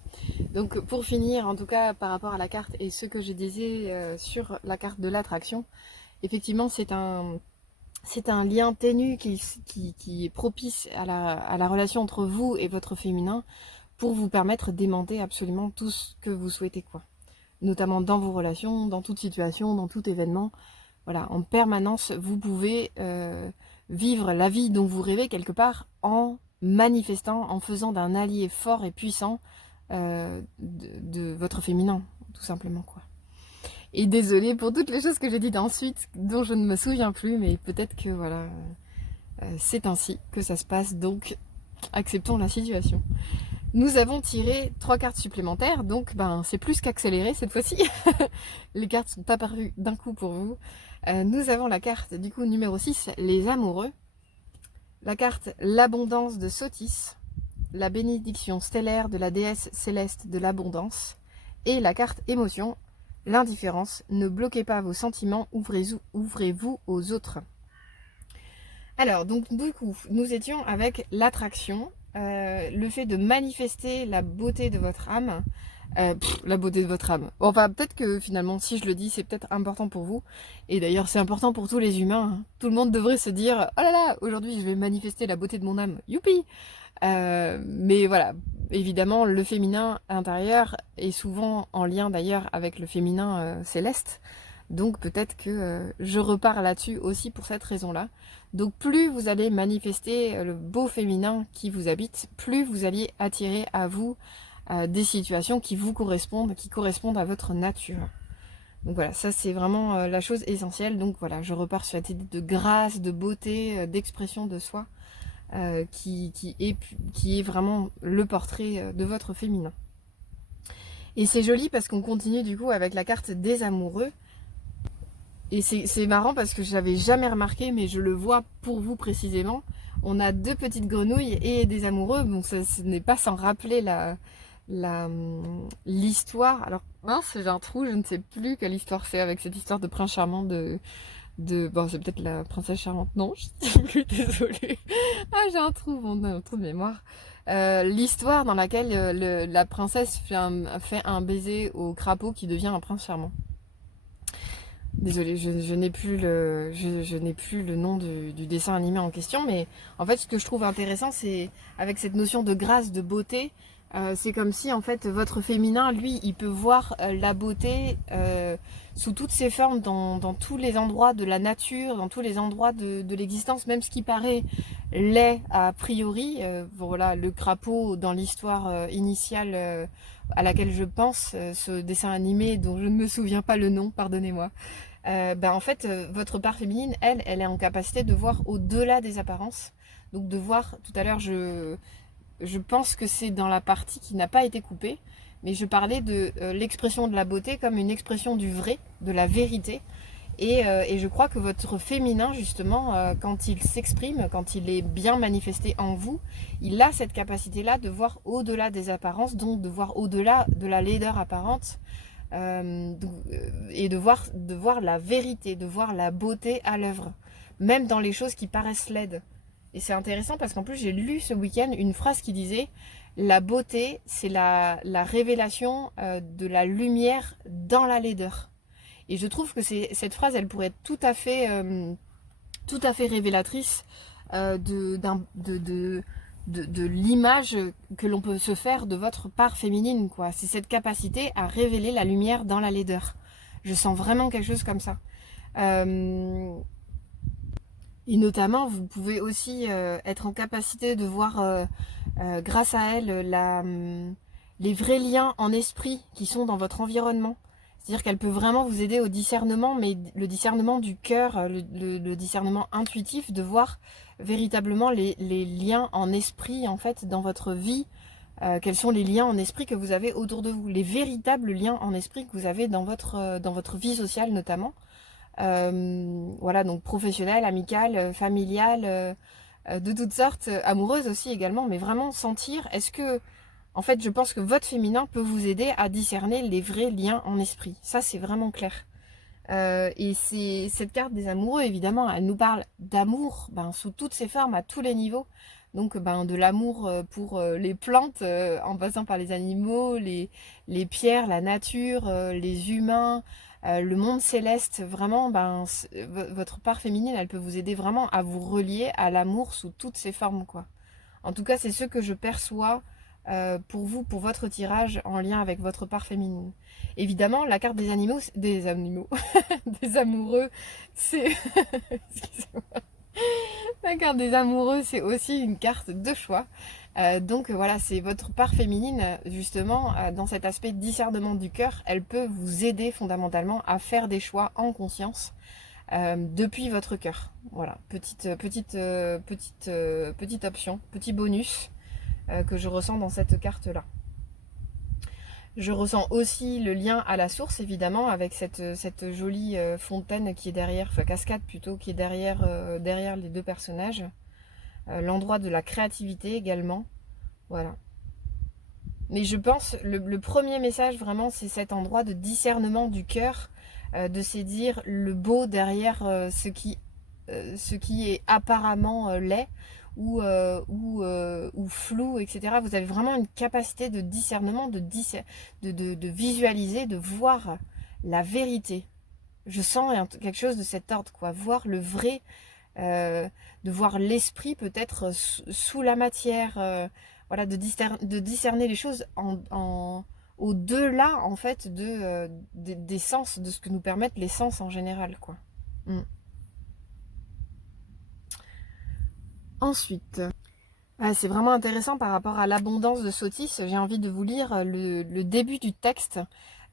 Donc pour finir, en tout cas par rapport à la carte et ce que je disais sur la carte de l'attraction, effectivement c'est un lien ténu qui est propice à la relation entre vous et votre féminin pour vous permettre d'aimanter absolument tout ce que vous souhaitez, quoi. Notamment dans vos relations, dans toute situation, dans tout événement. Voilà, en permanence, vous pouvez vivre la vie dont vous rêvez quelque part en manifestant, en faisant d'un allié fort et puissant de votre féminin, tout simplement, quoi. Et désolée pour toutes les choses que j'ai dites ensuite, dont je ne me souviens plus, mais peut-être que voilà, c'est ainsi que ça se passe, donc acceptons la situation. Nous avons tiré 3 cartes supplémentaires, donc c'est plus qu'accéléré cette fois-ci. Les cartes sont apparues d'un coup pour vous. Nous avons la carte du coup numéro 6, les amoureux. La carte l'abondance de Sotis, la bénédiction stellaire de la déesse céleste de l'abondance. Et la carte émotion, l'indifférence. Ne bloquez pas vos sentiments, ouvrez-vous aux autres. Alors, donc du coup, nous étions avec l'attraction, le fait de manifester la beauté de votre âme. La beauté de votre âme. Enfin, peut-être que finalement, si je le dis, c'est peut-être important pour vous. Et d'ailleurs, c'est important pour tous les humains. Hein. Tout le monde devrait se dire, oh là là, aujourd'hui, je vais manifester la beauté de mon âme. Youpi! Mais voilà, évidemment, le féminin intérieur est souvent en lien d'ailleurs avec le féminin céleste. Donc peut-être que je repars là-dessus aussi pour cette raison-là. Donc plus vous allez manifester le beau féminin qui vous habite, plus vous allez attirer à vous des situations qui vous correspondent, qui correspondent à votre nature. Donc voilà, ça c'est vraiment la chose essentielle. Donc voilà, je repars sur cette idée de grâce, de beauté, d'expression de soi, qui est vraiment le portrait de votre féminin. Et c'est joli parce qu'on continue du coup avec la carte des amoureux. Et c'est marrant parce que je l'avais jamais remarqué, mais je le vois pour vous précisément. On a 2 petites grenouilles et des amoureux. Bon, ce n'est pas sans rappeler l'histoire. Alors, mince, j'ai un trou, je ne sais plus quelle histoire c'est avec cette histoire de prince charmant bon, c'est peut-être la princesse charmante. Non, je ne sais plus, désolée. Ah, j'ai un trou de mémoire. L'histoire dans laquelle la princesse fait un baiser au crapaud qui devient un prince charmant. Désolée, je n'ai plus le nom du dessin animé en question, mais en fait, ce que je trouve intéressant, c'est avec cette notion de grâce, de beauté, c'est comme si en fait votre féminin, lui, il peut voir la beauté sous toutes ses formes, dans tous les endroits de la nature, dans tous les endroits de l'existence, même ce qui paraît laid a priori. Voilà, le crapaud dans l'histoire initiale à laquelle je pense, ce dessin animé dont je ne me souviens pas le nom, pardonnez-moi. En fait, votre part féminine, elle est en capacité de voir au-delà des apparences. Donc de voir, tout à l'heure, je pense que c'est dans la partie qui n'a pas été coupée, mais je parlais de l'expression de la beauté comme une expression du vrai, de la vérité. Et je crois que votre féminin, justement, quand il s'exprime, quand il est bien manifesté en vous, il a cette capacité-là de voir au-delà des apparences, donc de voir au-delà de la laideur apparente, et de voir la vérité, de voir la beauté à l'œuvre, même dans les choses qui paraissent laides. Et c'est intéressant parce qu'en plus j'ai lu ce week-end une phrase qui disait la beauté c'est la révélation de la lumière dans la laideur. Et je trouve que cette phrase elle pourrait être tout à fait révélatrice de l'image que l'on peut se faire de votre part féminine, quoi. C'est cette capacité à révéler la lumière dans la laideur. Je sens vraiment quelque chose comme ça. Et notamment, vous pouvez aussi être en capacité de voir, grâce à elle, les vrais liens en esprit qui sont dans votre environnement. C'est-à-dire qu'elle peut vraiment vous aider au discernement, mais le discernement du cœur, le discernement intuitif, de voir véritablement les liens en esprit, en fait, dans votre vie. Quels sont les liens en esprit que vous avez autour de vous, les véritables liens en esprit que vous avez dans votre vie sociale notamment. Voilà, donc professionnelle, amicale, familiale, de toutes sortes, amoureuse aussi également, mais vraiment sentir, est-ce que, en fait, je pense que votre féminin peut vous aider à discerner les vrais liens en esprit. Ça, c'est vraiment clair. Et c'est cette carte des amoureux, évidemment, elle nous parle d'amour, sous toutes ses formes, à tous les niveaux. Donc, de l'amour pour les plantes, en passant par les animaux, les pierres, la nature, les humains, le monde céleste. Vraiment, votre part féminine, elle peut vous aider vraiment à vous relier à l'amour sous toutes ses formes, quoi. En tout cas, c'est ce que je perçois pour vous, pour votre tirage en lien avec votre part féminine. Évidemment, la carte des animaux, des amoureux, c'est... Excusez-moi. La carte des amoureux, c'est aussi une carte de choix. Donc voilà, c'est votre part féminine, justement, dans cet aspect discernement du cœur. Elle peut vous aider fondamentalement à faire des choix en conscience depuis votre cœur. Voilà, petite option, petit bonus que je ressens dans cette carte-là. Je ressens aussi le lien à la source, évidemment, avec cette jolie fontaine qui est derrière, enfin cascade plutôt, qui est derrière les deux personnages. L'endroit de la créativité également. Voilà. Mais je pense, le premier message vraiment, c'est cet endroit de discernement du cœur, de se dire le beau derrière ce qui est apparemment laid ou flou, etc. Vous avez vraiment une capacité de discernement, de visualiser, de voir la vérité. Je sens quelque chose de cet ordre, quoi. Voir le vrai, de voir l'esprit peut-être sous la matière, voilà, de discerner les choses au-delà en fait des sens, de ce que nous permettent les sens en général, quoi. Mm. Ensuite, c'est vraiment intéressant par rapport à l'abondance de Sotis. J'ai envie de vous lire le début du texte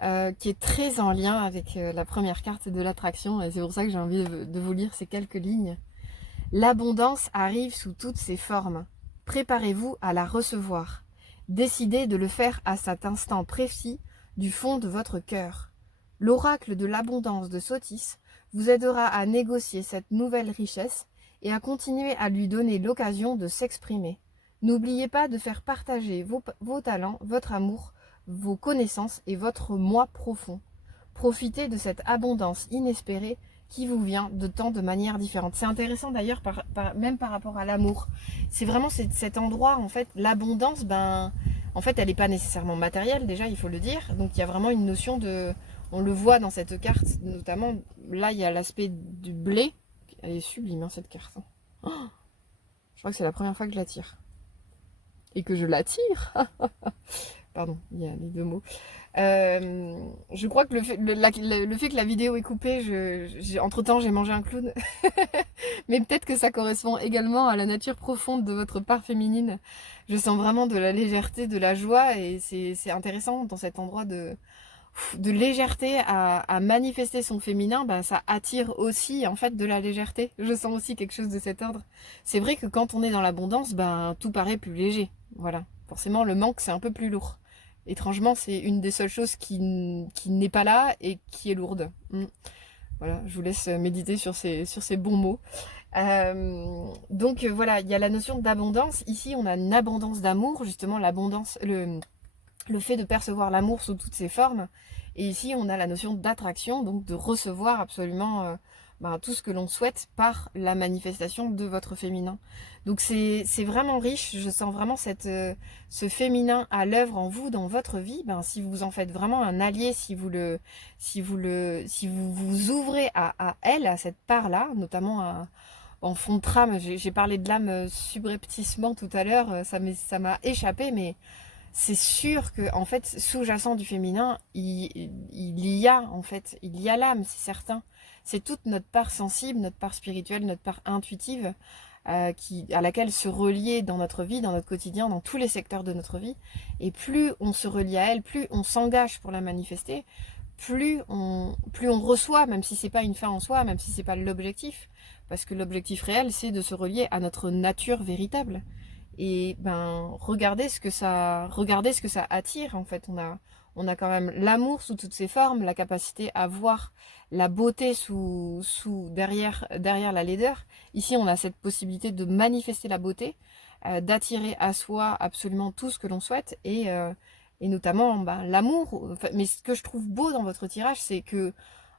qui est très en lien avec la première carte de l'attraction, et c'est pour ça que j'ai envie de vous lire ces quelques lignes. L'abondance arrive sous toutes ses formes. Préparez-vous à la recevoir. Décidez de le faire à cet instant précis du fond de votre cœur. L'oracle de l'abondance de Sotis vous aidera à négocier cette nouvelle richesse et à continuer à lui donner l'occasion de s'exprimer. N'oubliez pas de faire partager vos talents, votre amour, vos connaissances et votre moi profond. Profitez de cette abondance inespérée qui vous vient de tant de manières différentes. C'est intéressant d'ailleurs, même par rapport à l'amour. C'est vraiment cet endroit, en fait, l'abondance, en fait, elle n'est pas nécessairement matérielle, déjà, il faut le dire. Donc, il y a vraiment une notion de... On le voit dans cette carte, notamment, là, il y a l'aspect du blé. Elle est sublime, hein, cette carte. Oh, je crois que c'est la première fois que je la tire. Et que je la tire. Pardon, il y a les deux mots. Je crois que le fait que la vidéo est coupée, entre-temps j'ai mangé un clown. Mais peut-être que ça correspond également à la nature profonde de votre part féminine. Je sens vraiment de la légèreté, de la joie, et c'est intéressant dans cet endroit de légèreté à manifester son féminin. Ça attire aussi en fait de la légèreté. Je sens aussi quelque chose de cet ordre. C'est vrai que quand on est dans l'abondance, tout paraît plus léger. Voilà. Forcément, le manque, c'est un peu plus lourd. Étrangement, c'est une des seules choses qui n'est pas là et qui est lourde. Voilà, je vous laisse méditer sur ces bons mots. Donc voilà, il y a la notion d'abondance. Ici, on a une abondance d'amour, justement, l'abondance, le fait de percevoir l'amour sous toutes ses formes. Et ici, on a la notion d'attraction, donc de recevoir absolument tout ce que l'on souhaite par la manifestation de votre féminin. Donc c'est vraiment riche, je sens vraiment ce féminin à l'œuvre en vous, dans votre vie. Si vous en faites vraiment un allié, si vous vous ouvrez à elle, à cette part-là, notamment en fond de trame. J'ai parlé de l'âme subrepticement tout à l'heure, ça m'a échappé, mais c'est sûr que en fait, sous-jacent du féminin, il y a en fait, il y a l'âme, c'est certain. C'est toute notre part sensible, notre part spirituelle, notre part intuitive, à laquelle se relier dans notre vie, dans notre quotidien, dans tous les secteurs de notre vie. Et plus on se relie à elle, plus on s'engage pour la manifester, plus on reçoit, même si c'est pas une fin en soi, même si c'est pas l'objectif. Parce que l'objectif réel, c'est de se relier à notre nature véritable. Et regardez ce que ça attire en fait. On a quand même l'amour sous toutes ses formes, la capacité à voir la beauté derrière la laideur. Ici, on a cette possibilité de manifester la beauté, d'attirer à soi absolument tout ce que l'on souhaite, et notamment l'amour. Mais ce que je trouve beau dans votre tirage, c'est que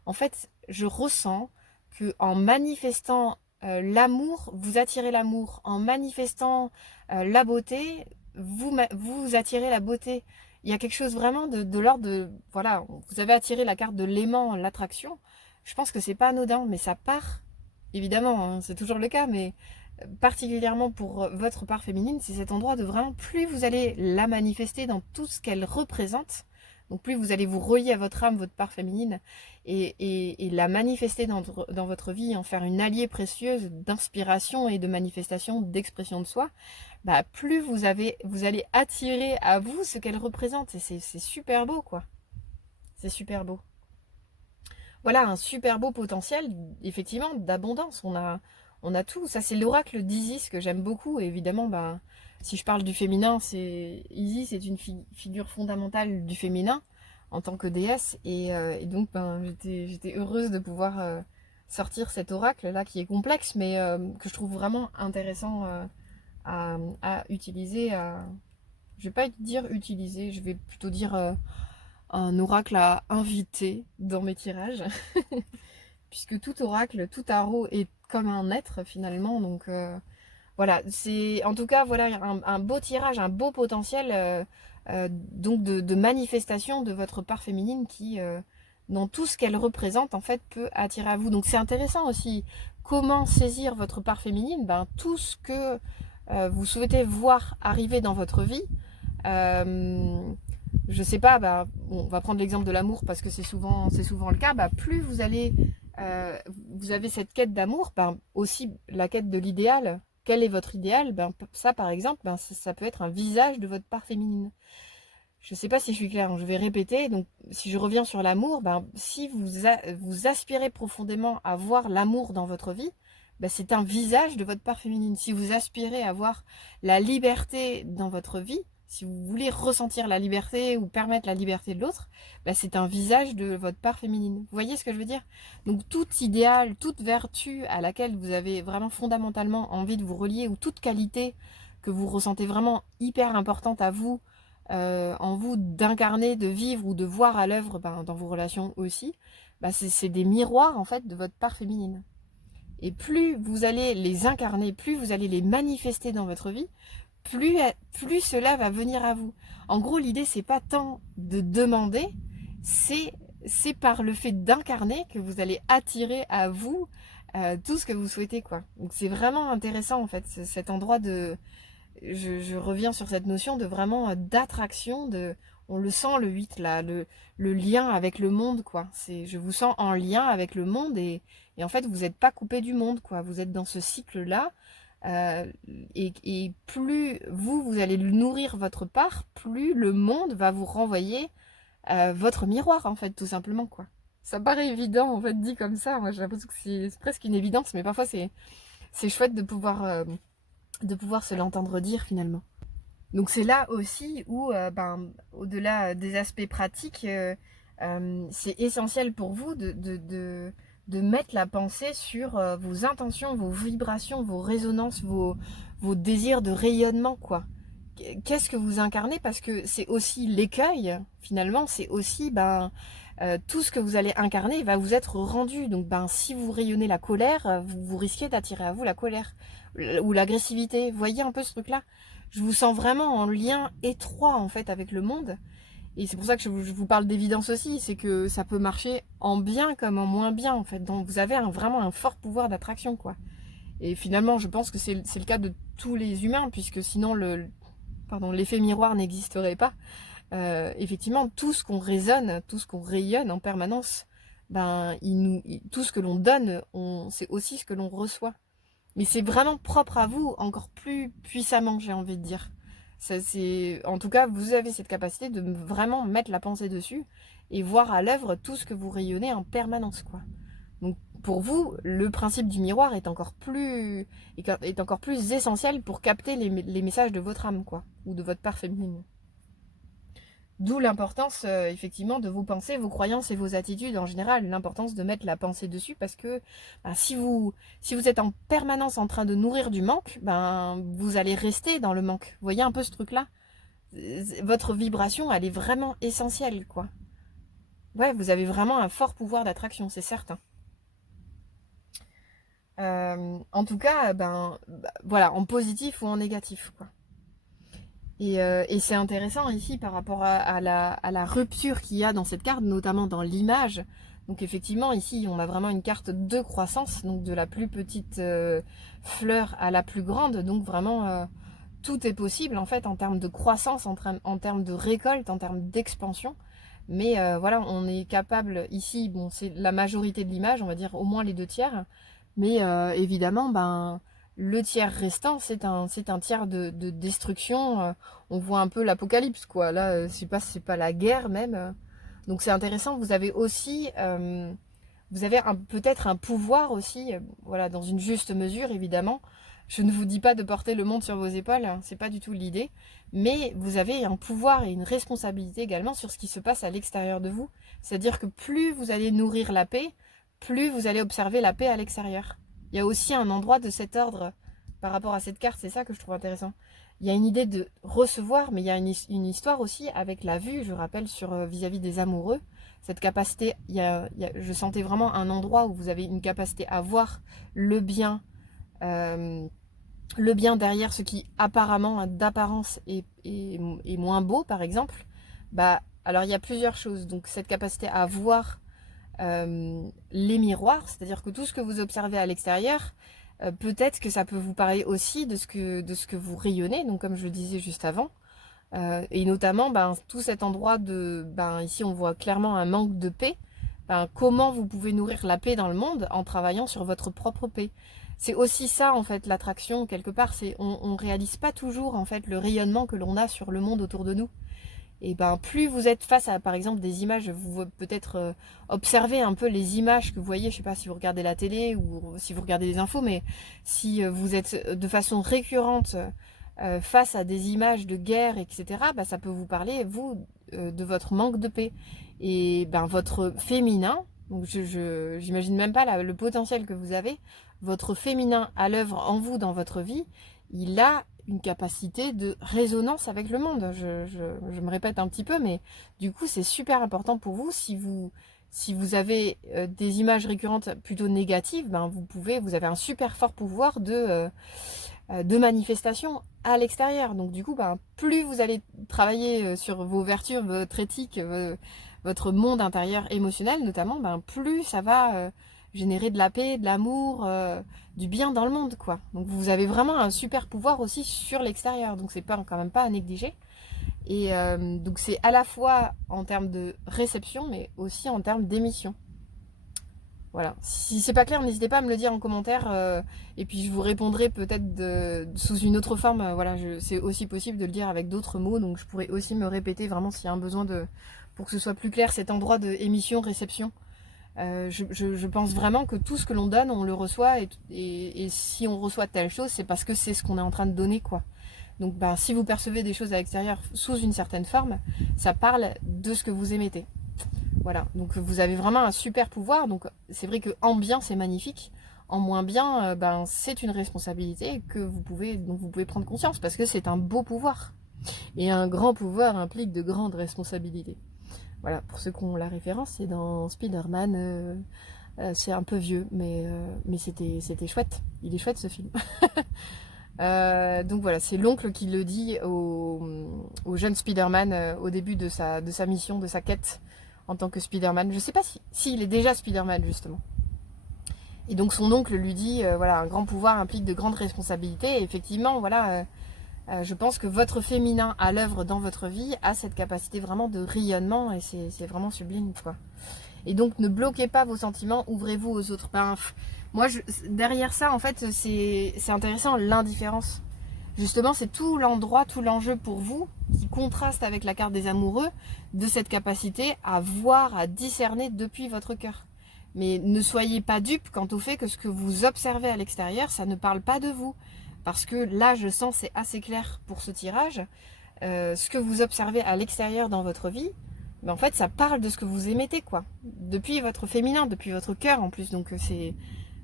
en fait, je ressens que en manifestant l'amour, vous attirez l'amour. En manifestant la beauté, vous attirez la beauté. Il y a quelque chose vraiment de l'ordre de... Voilà, vous avez attiré la carte de l'aimant, l'attraction. Je pense que c'est pas anodin, mais ça part, évidemment, hein, c'est toujours le cas, mais particulièrement pour votre part féminine, c'est cet endroit de vraiment, plus vous allez la manifester dans tout ce qu'elle représente, Donc plus vous allez vous relier à votre âme, votre part féminine, et la manifester dans votre vie, en faire une alliée précieuse d'inspiration et de manifestation, d'expression de soi, bah plus vous allez attirer à vous ce qu'elle représente. Et c'est super beau, quoi. C'est super beau. Voilà, un super beau potentiel, effectivement, d'abondance. On a tout. Ça, c'est l'oracle d'Isis que j'aime beaucoup. Et évidemment, ben, si je parle du féminin, Isis est une figure fondamentale du féminin en tant que déesse. Et donc, ben, j'étais heureuse de pouvoir sortir cet oracle-là qui est complexe, mais que je trouve vraiment intéressant à utiliser. Je vais pas dire utiliser, je vais plutôt dire un oracle à inviter dans mes tirages. Puisque tout oracle, tout tarot est comme un être finalement. Donc voilà, c'est en tout cas voilà un beau tirage, un beau potentiel donc de manifestation de votre part féminine qui, dans tout ce qu'elle représente, en fait, peut attirer à vous. Donc c'est intéressant aussi comment saisir votre part féminine. Ben, tout ce que vous souhaitez voir arriver dans votre vie. Je sais pas, bah, bon, on va prendre l'exemple de l'amour parce que c'est souvent le cas. Bah, plus vous allez, vous avez cette quête d'amour, ben, aussi la quête de l'idéal. Quel est votre idéal? Ben, ça, par exemple, ben, ça peut être un visage de votre part féminine. Je sais pas si je suis claire, je vais répéter. Donc, si je reviens sur l'amour, ben, si vous aspirez profondément à voir l'amour dans votre vie, ben, c'est un visage de votre part féminine. Si vous aspirez à voir la liberté dans votre vie, si vous voulez ressentir la liberté ou permettre la liberté de l'autre, ben, c'est un visage de votre part féminine. Vous voyez ce que je veux dire? Donc, tout idéal, toute vertu à laquelle vous avez vraiment fondamentalement envie de vous relier, ou toute qualité que vous ressentez vraiment hyper importante à vous, en vous d'incarner, de vivre ou de voir à l'œuvre, ben, dans vos relations aussi, ben, c'est des miroirs en fait de votre part féminine. Et plus vous allez les incarner, plus vous allez les manifester dans votre vie, plus cela va venir à vous. En gros, l'idée c'est pas tant de demander, c'est par le fait d'incarner que vous allez attirer à vous tout ce que vous souhaitez, quoi. Donc c'est vraiment intéressant en fait cet endroit de je reviens sur cette notion de vraiment d'attraction, on le sent le 8 là, le lien avec le monde, quoi. Je vous sens en lien avec le monde et en fait vous n'êtes pas coupé du monde, quoi. Vous êtes dans ce cycle-là et plus vous allez nourrir votre part, plus le monde va vous renvoyer votre miroir, en fait, tout simplement, quoi. Ça paraît évident, en fait, dit comme ça. Moi, j'ai l'impression que c'est presque une évidence, mais parfois c'est chouette de pouvoir se l'entendre dire finalement. Donc c'est là aussi où, ben, au-delà des aspects pratiques, c'est essentiel pour vous de mettre la pensée sur vos intentions, vos vibrations, vos résonances, vos désirs de rayonnement, quoi. Qu'est-ce que vous incarnez? Parce que c'est aussi l'écueil, finalement, c'est aussi ben, tout ce que vous allez incarner va vous être rendu. Donc ben, si vous rayonnez la colère, vous risquez d'attirer à vous la colère ou l'agressivité. Vous voyez un peu ce truc-là? Je vous sens vraiment en lien étroit en fait avec le monde. Et c'est pour ça que je vous parle d'évidence aussi, c'est que ça peut marcher en bien comme en moins bien en fait. Donc vous avez vraiment un fort pouvoir d'attraction, quoi. Et finalement, je pense que c'est le cas de tous les humains, puisque sinon l'effet miroir n'existerait pas. Effectivement, tout ce qu'on résonne, tout ce qu'on rayonne en permanence, ben, tout ce que l'on donne, c'est aussi ce que l'on reçoit. Mais c'est vraiment propre à vous, encore plus puissamment, j'ai envie de dire. En tout cas, vous avez cette capacité de vraiment mettre la pensée dessus et voir à l'œuvre tout ce que vous rayonnez en permanence, quoi. Donc pour vous, le principe du miroir est encore plus essentiel pour capter les messages de votre âme, quoi, ou de votre part féminine. D'où l'importance, effectivement, de vos pensées, vos croyances et vos attitudes en général. L'importance de mettre la pensée dessus parce que ben, si vous êtes en permanence en train de nourrir du manque, ben, vous allez rester dans le manque. Vous voyez un peu ce truc-là? Votre vibration, elle est vraiment essentielle, quoi. Ouais, vous avez vraiment un fort pouvoir d'attraction, c'est certain. En tout cas, ben, voilà, en positif ou en négatif, quoi. Et c'est intéressant ici par rapport à la rupture qu'il y a dans cette carte, notamment dans l'image. Donc effectivement, ici, on a vraiment une carte de croissance, donc de la plus petite fleur à la plus grande. Donc vraiment, tout est possible en fait en termes de croissance, en termes de récolte, en termes d'expansion. Mais voilà, on est capable ici, bon, c'est la majorité de l'image, on va dire au moins les 2 tiers, mais évidemment, ben, le tiers restant, c'est un tiers de destruction. On voit un peu l'apocalypse, quoi. Là, c'est pas la guerre même. Donc c'est intéressant, vous avez peut-être un pouvoir aussi, voilà, dans une juste mesure, évidemment. Je ne vous dis pas de porter le monde sur vos épaules, hein, c'est pas du tout l'idée, mais vous avez un pouvoir et une responsabilité également sur ce qui se passe à l'extérieur de vous. C'est-à-dire que plus vous allez nourrir la paix, plus vous allez observer la paix à l'extérieur. Il y a aussi un endroit de cet ordre par rapport à cette carte, c'est ça que je trouve intéressant. Il y a une idée de recevoir, mais il y a une histoire aussi avec la vue, je rappelle, sur vis-à-vis des amoureux. Cette capacité, je sentais vraiment un endroit où vous avez une capacité à voir le bien, euh, le bien derrière ce qui apparemment, d'apparence, est moins beau, par exemple. Bah, alors il y a plusieurs choses. Donc cette capacité à voir les miroirs, c'est-à-dire que tout ce que vous observez à l'extérieur, peut-être que ça peut vous parler aussi de ce que vous rayonnez, donc comme je le disais juste avant. Et notamment, ben, tout cet endroit ici on voit clairement un manque de paix. Ben, comment vous pouvez nourrir la paix dans le monde en travaillant sur votre propre paix. C'est aussi ça en fait l'attraction quelque part. On réalise pas toujours en fait le rayonnement que l'on a sur le monde autour de nous. Et ben plus vous êtes face à par exemple des images, vous peut-être observer un peu les images que vous voyez. Je sais pas si vous regardez la télé ou si vous regardez les infos, mais si vous êtes de façon récurrente face à des images de guerre, etc., bah, ça peut vous parler, vous, de votre manque de paix. Et ben, votre féminin, donc j'imagine même pas le potentiel que vous avez, votre féminin à l'œuvre en vous dans votre vie, il a une capacité de résonance avec le monde. Je me répète un petit peu, mais du coup, c'est super important pour vous. Si vous avez des images récurrentes plutôt négatives, ben vous avez un super fort pouvoir de manifestation à l'extérieur. Donc du coup, ben, plus vous allez travailler sur vos vertus, votre éthique, votre monde intérieur émotionnel notamment, ben, plus ça va générer de la paix, de l'amour, du bien dans le monde, quoi. Donc vous avez vraiment un super pouvoir aussi sur l'extérieur. Donc c'est pas quand même pas à négliger. Et donc c'est à la fois en termes de réception, mais aussi en termes d'émission. Voilà. Si c'est pas clair, n'hésitez pas à me le dire en commentaire et puis je vous répondrai peut-être sous une autre forme. Voilà, c'est aussi possible de le dire avec d'autres mots, donc je pourrais aussi me répéter vraiment s'il y a un besoin pour que ce soit plus clair cet endroit de émission, réception. Je pense vraiment que tout ce que l'on donne, on le reçoit et si on reçoit telle chose, c'est parce que c'est ce qu'on est en train de donner, quoi. Donc ben, si vous percevez des choses à l'extérieur sous une certaine forme, ça parle de ce que vous émettez. Voilà, donc vous avez vraiment un super pouvoir. Donc c'est vrai que en bien c'est magnifique, en moins bien ben, c'est une responsabilité dont vous pouvez prendre conscience parce que c'est un beau pouvoir. Et un grand pouvoir implique de grandes responsabilités. Voilà, pour ceux qui ont la référence, c'est dans Spider-Man. C'est un peu vieux, mais c'était chouette. Il est chouette ce film. Donc voilà, c'est l'oncle qui le dit au jeune Spider-Man au début de sa mission, de sa quête en tant que Spider-Man. Je sais pas s'il est déjà Spider-Man justement. Et donc son oncle lui dit, voilà, un grand pouvoir implique de grandes responsabilités. Et effectivement, voilà, je pense que votre féminin à l'œuvre dans votre vie a cette capacité vraiment de rayonnement et c'est vraiment sublime, quoi. Et donc ne bloquez pas vos sentiments, ouvrez-vous aux autres. Ben, moi, derrière ça, en fait, c'est intéressant, l'indifférence. Justement, c'est tout l'endroit, tout l'enjeu pour vous qui contraste avec la carte des amoureux de cette capacité à voir, à discerner depuis votre cœur. Mais ne soyez pas dupes quant au fait que ce que vous observez à l'extérieur, ça ne parle pas de vous. Parce que là, je sens, c'est assez clair pour ce tirage. Ce que vous observez à l'extérieur dans votre vie, mais en fait, ça parle de ce que vous émettez, quoi. Depuis votre féminin, depuis votre cœur en plus. Donc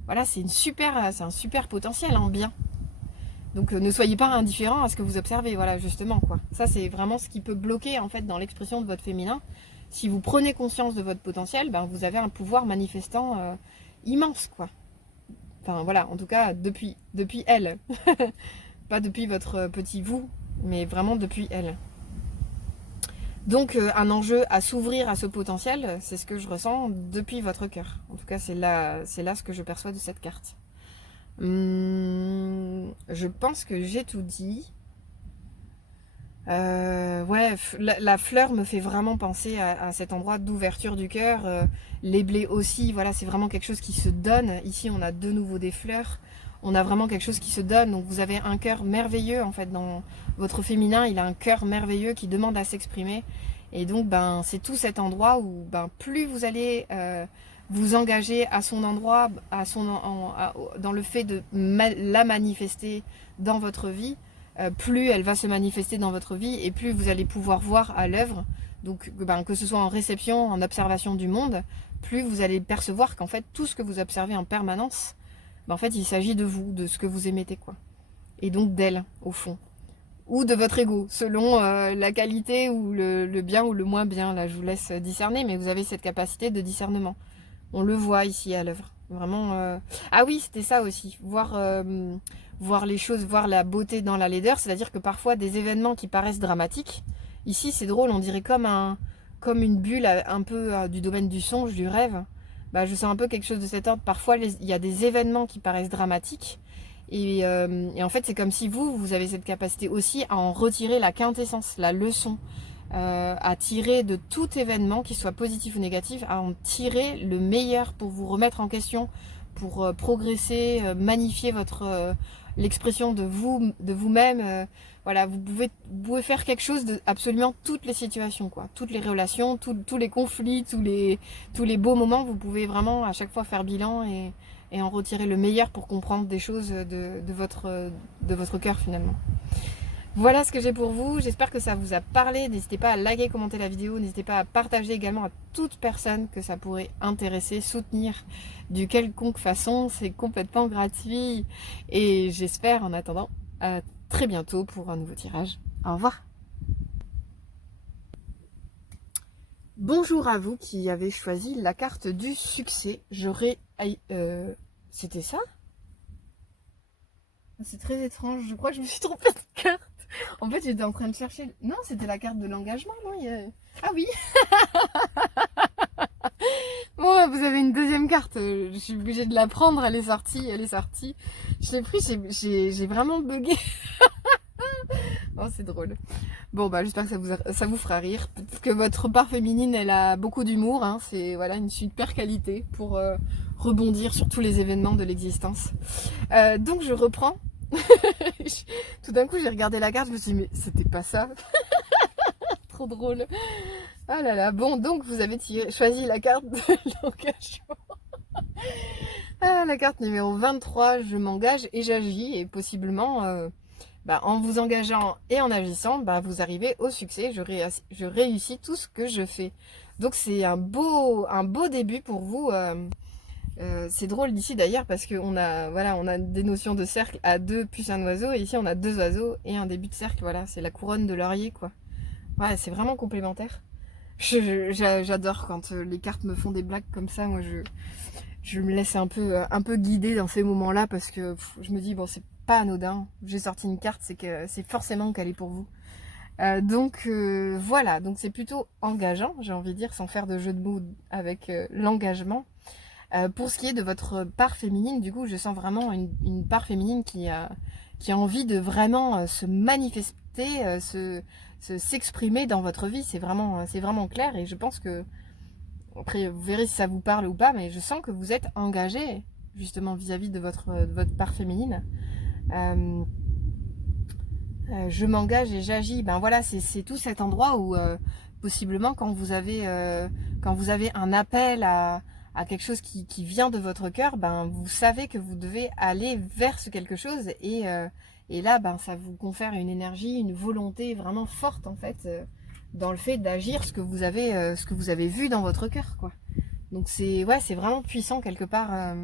voilà, c'est un super potentiel en bien. Donc ne soyez pas indifférent à ce que vous observez, voilà, justement, quoi. Ça, c'est vraiment ce qui peut bloquer, en fait, dans l'expression de votre féminin. Si vous prenez conscience de votre potentiel, ben, vous avez un pouvoir manifestant immense, quoi. Enfin, voilà, en tout cas, depuis elle. Pas depuis votre petit vous, mais vraiment depuis elle. Donc, un enjeu à s'ouvrir à ce potentiel, c'est ce que je ressens depuis votre cœur. En tout cas, c'est là ce que je perçois de cette carte. Je pense que j'ai tout dit. Ouais, la fleur me fait vraiment penser à cet endroit d'ouverture du cœur. Les blés aussi, voilà, c'est vraiment quelque chose qui se donne. Ici, on a de nouveau des fleurs. On a vraiment quelque chose qui se donne. Donc, vous avez un cœur merveilleux, en fait, dans votre féminin. Il a un cœur merveilleux qui demande à s'exprimer. Et donc, ben, c'est tout cet endroit où, ben, plus vous allez vous engager à son endroit, dans le fait de la manifester dans votre vie, plus elle va se manifester dans votre vie et plus vous allez pouvoir voir à l'œuvre, donc ben, que ce soit en réception, en observation du monde, plus vous allez percevoir qu'en fait tout ce que vous observez en permanence, ben, en fait il s'agit de vous, de ce que vous émettez quoi. Et donc d'elle au fond. Ou de votre ego, selon la qualité ou le bien ou le moins bien. Là je vous laisse discerner, mais vous avez cette capacité de discernement. On le voit ici à l'œuvre. Vraiment. Ah oui, c'était ça aussi. Voir les choses, voir la beauté dans la laideur. C'est-à-dire que parfois des événements qui paraissent dramatiques. Ici, c'est drôle, on dirait comme une bulle un peu du domaine du songe, du rêve. Bah, je sens un peu quelque chose de cet ordre. Parfois, il y a des événements qui paraissent dramatiques. Et en fait, c'est comme si vous avez cette capacité aussi à en retirer la quintessence, la leçon. À tirer de tout événement, qu'il soit positif ou négatif, à en tirer le meilleur pour vous remettre en question, pour progresser, magnifier l'expression de vous-même. Voilà, vous pouvez faire quelque chose de absolument toutes les situations, quoi, toutes les relations, tous les conflits, tous les beaux moments. Vous pouvez vraiment à chaque fois faire bilan et en retirer le meilleur pour comprendre des choses de votre cœur finalement. Voilà ce que j'ai pour vous, j'espère que ça vous a parlé, n'hésitez pas à liker, commenter la vidéo, n'hésitez pas à partager également à toute personne que ça pourrait intéresser, soutenir de quelconque façon, c'est complètement gratuit. Et j'espère en attendant à très bientôt pour un nouveau tirage. Au revoir. Bonjour à vous qui avez choisi la carte du succès, c'était ça? C'est très étrange, je crois que je me suis trompée de carte. En fait, j'étais en train de chercher. Non, c'était la carte de l'engagement, non. Ah oui. Bon, vous avez une deuxième carte. Je suis obligée de la prendre. Elle est sortie. Je l'ai pris. J'ai vraiment bugué. Oh, c'est drôle. Bon, bah, j'espère que ça vous fera rire. Peut-être que votre part féminine, elle a beaucoup d'humour. Hein. C'est voilà une super qualité pour rebondir sur tous les événements de l'existence. Donc, je reprends. Tout d'un coup, j'ai regardé la carte. Je me suis dit, mais c'était pas ça. Trop drôle. Ah là là, bon, donc vous avez choisi la carte de l'engagement. Ah, la carte numéro 23, je m'engage et j'agis. Et possiblement, en vous engageant et en agissant, vous arrivez au succès. Je réussis tout ce que je fais. Donc c'est un beau début pour vous. C'est drôle d'ici d'ailleurs parce qu'on a des notions de cercle à deux plus un oiseau. Et ici, on a deux oiseaux et un début de cercle. Voilà, c'est la couronne de laurier, quoi. Ouais, c'est vraiment complémentaire. J'adore quand les cartes me font des blagues comme ça. Moi, je me laisse un peu guider dans ces moments-là parce que je me dis, bon, c'est pas anodin. J'ai sorti une carte, c'est que c'est forcément qu'elle est pour vous. Donc voilà, donc c'est plutôt engageant, j'ai envie de dire, sans faire de jeu de mots avec l'engagement. Pour ce qui est de votre part féminine, du coup, je sens vraiment une part féminine qui a envie de vraiment se manifester, s'exprimer dans votre vie. C'est vraiment clair et je pense que, après vous verrez si ça vous parle ou pas, mais je sens que vous êtes engagé justement vis-à-vis de votre part féminine. Je m'engage et j'agis. Ben voilà, c'est tout cet endroit où possiblement quand vous avez un appel à quelque chose qui vient de votre cœur, vous savez que vous devez aller vers ce quelque chose et là, ça vous confère une énergie, une volonté vraiment forte en fait dans le fait d'agir ce que vous avez vu dans votre cœur, quoi. Donc c'est vraiment puissant quelque part.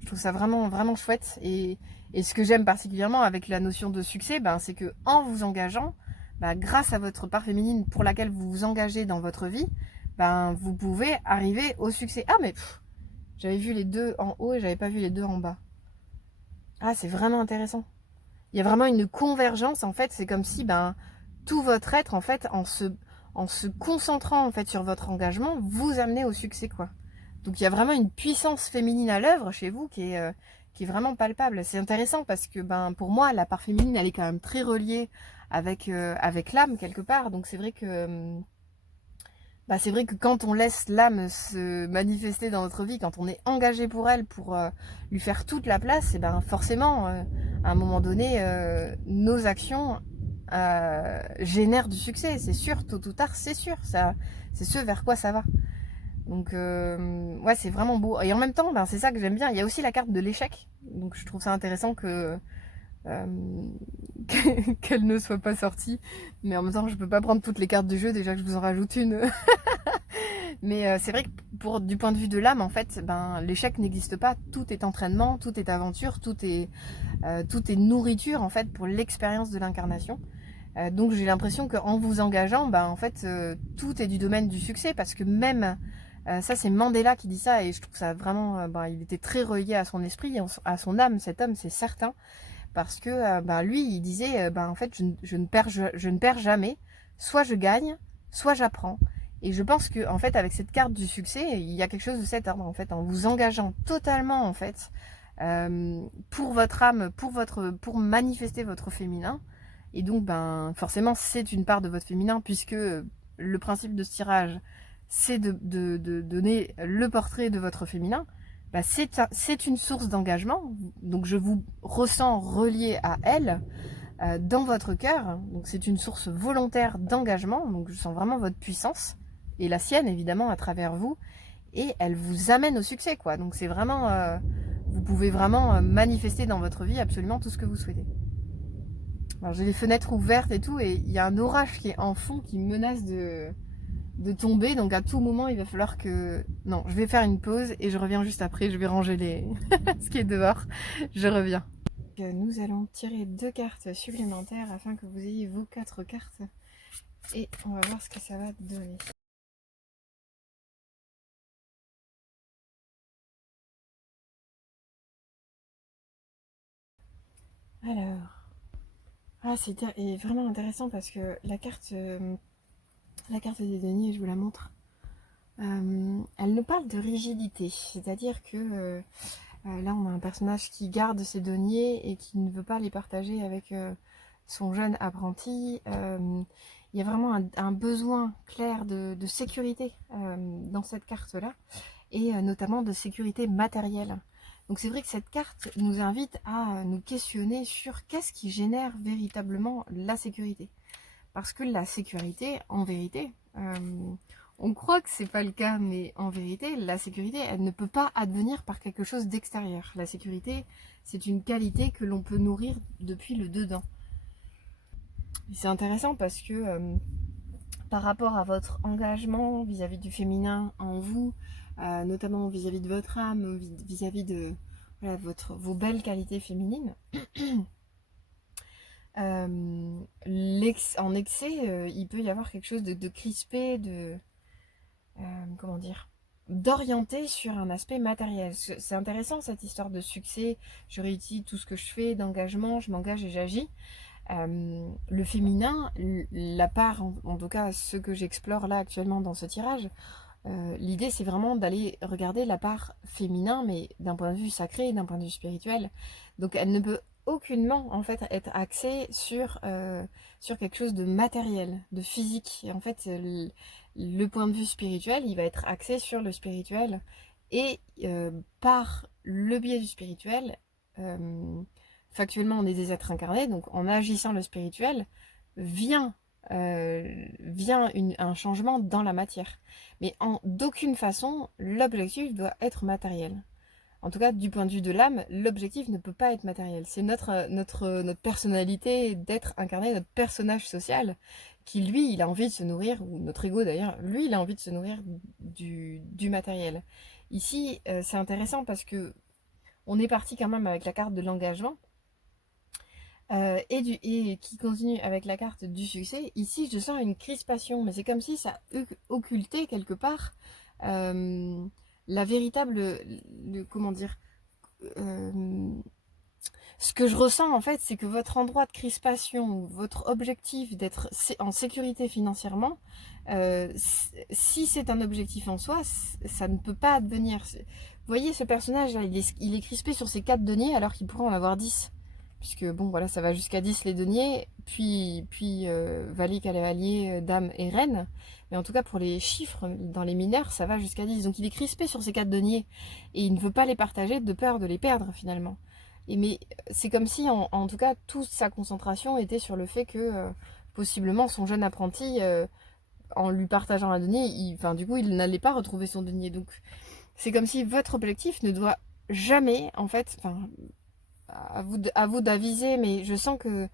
Je trouve ça vraiment vraiment chouette et ce que j'aime particulièrement avec la notion de succès, c'est que en vous engageant, grâce à votre part féminine pour laquelle vous vous engagez dans votre vie, vous pouvez arriver au succès. Ah mais j'avais vu les deux en haut et j'avais pas vu les deux en bas. Ah, c'est vraiment intéressant. Il y a vraiment une convergence en fait. C'est comme si tout votre être en fait en se concentrant en fait sur votre engagement vous amenez au succès, quoi. Donc il y a vraiment une puissance féminine à l'œuvre chez vous qui est vraiment palpable. C'est intéressant parce que pour moi la part féminine elle est quand même très reliée avec l'âme quelque part. Donc c'est vrai que c'est vrai que quand on laisse l'âme se manifester dans notre vie, quand on est engagé pour elle, pour lui faire toute la place, et ben forcément, à un moment donné, nos actions génèrent du succès. C'est sûr, tôt ou tard, c'est sûr. Ça, c'est ce vers quoi ça va. Donc, ouais, c'est vraiment beau. Et en même temps, c'est ça que j'aime bien. Il y a aussi la carte de l'échec. Donc, je trouve ça intéressant euh, qu'elle ne soit pas sortie. Mais en même temps, je peux pas prendre toutes les cartes du jeu. Déjà que je vous en rajoute une. Mais c'est vrai que du point de vue de l'âme, en fait, l'échec n'existe pas. Tout est entraînement, tout est aventure, tout est nourriture, en fait, pour l'expérience de l'incarnation. Donc j'ai l'impression qu'en vous engageant, en fait, tout est du domaine du succès. Parce que même, ça c'est Mandela qui dit ça, et je trouve ça vraiment, il était très relié à son esprit, à son âme, cet homme, c'est certain. Parce que lui, il disait, en fait, je ne perds jamais. Soit je gagne, soit j'apprends. Et je pense que, en fait, avec cette carte du succès, il y a quelque chose de cet ordre, en fait, en vous engageant totalement, en fait, pour votre âme, pour manifester votre féminin. Et donc, forcément, c'est une part de votre féminin, puisque le principe de ce tirage, c'est de donner le portrait de votre féminin. C'est une source d'engagement, donc je vous ressens relié à elle dans votre cœur, donc c'est une source volontaire d'engagement, donc je sens vraiment votre puissance, et la sienne évidemment à travers vous, et elle vous amène au succès, quoi. Donc c'est vraiment, vous pouvez vraiment manifester dans votre vie absolument tout ce que vous souhaitez. Alors j'ai les fenêtres ouvertes et tout, et il y a un orage qui est en fond qui menace de tomber, donc à tout moment il va falloir que... Non, je vais faire une pause et je reviens juste après, je vais ranger ce qui est dehors, je reviens. Nous allons tirer 2 cartes supplémentaires afin que vous ayez vos 4 cartes et on va voir ce que ça va donner. Alors, c'est vraiment intéressant parce que la carte des deniers, je vous la montre, elle nous parle de rigidité, c'est-à-dire que là on a un personnage qui garde ses deniers et qui ne veut pas les partager avec son jeune apprenti. Il y a vraiment un besoin clair de sécurité dans cette carte-là, et notamment de sécurité matérielle. Donc c'est vrai que cette carte nous invite à nous questionner sur qu'est-ce qui génère véritablement la sécurité. Parce que la sécurité, en vérité, on croit que c'est pas le cas, mais en vérité, la sécurité, elle ne peut pas advenir par quelque chose d'extérieur. La sécurité, c'est une qualité que l'on peut nourrir depuis le dedans. C'est intéressant parce que par rapport à votre engagement vis-à-vis du féminin en vous, notamment vis-à-vis de votre âme, vis-à-vis de voilà, vos belles qualités féminines, en excès, il peut y avoir quelque chose de crispé, comment dire, d'orienté sur un aspect matériel. C'est intéressant cette histoire de succès, je réussis tout ce que je fais, d'engagement, je m'engage et j'agis. Le féminin, la part, en tout cas ce que j'explore là actuellement dans ce tirage, l'idée c'est vraiment d'aller regarder la part féminin, mais d'un point de vue sacré, d'un point de vue spirituel. Donc elle ne peut aucunement en fait être axée sur quelque chose de matériel, de physique. Et en fait, le point de vue spirituel, il va être axé sur le spirituel. Et par le biais du spirituel, factuellement on est des êtres incarnés, donc en agissant le spirituel, vient un changement dans la matière. Mais d'aucune façon, l'objectif doit être matériel. En tout cas, du point de vue de l'âme, l'objectif ne peut pas être matériel. C'est notre personnalité d'être incarné, notre personnage social, qui lui, il a envie de se nourrir, ou notre ego d'ailleurs, lui, il a envie de se nourrir du matériel. Ici, c'est intéressant parce que on est parti quand même avec la carte de l'engagement, et qui continue avec la carte du succès. Ici, je sens une crispation, mais c'est comme si ça occultait quelque part la véritable, comment dire, ce que je ressens en fait, c'est que votre endroit de crispation, votre objectif d'être en sécurité financièrement, si c'est un objectif en soi, ça ne peut pas advenir. Vous voyez ce personnage là, il est crispé sur ses 4 deniers alors qu'il pourrait en avoir 10. puisque bon voilà, ça va jusqu'à 10 les deniers, puis Valet, cavalier, dame et reine. Mais en tout cas pour les chiffres, dans les mineurs, ça va jusqu'à 10. Donc il est crispé sur ces 4 deniers, et il ne veut pas les partager de peur de les perdre finalement. Mais c'est comme si en tout cas toute sa concentration était sur le fait que possiblement son jeune apprenti, en lui partageant un denier, enfin, du coup il n'allait pas retrouver son denier. Donc c'est comme si votre objectif ne doit jamais, en fait, enfin, à vous d'aviser, mais je sens que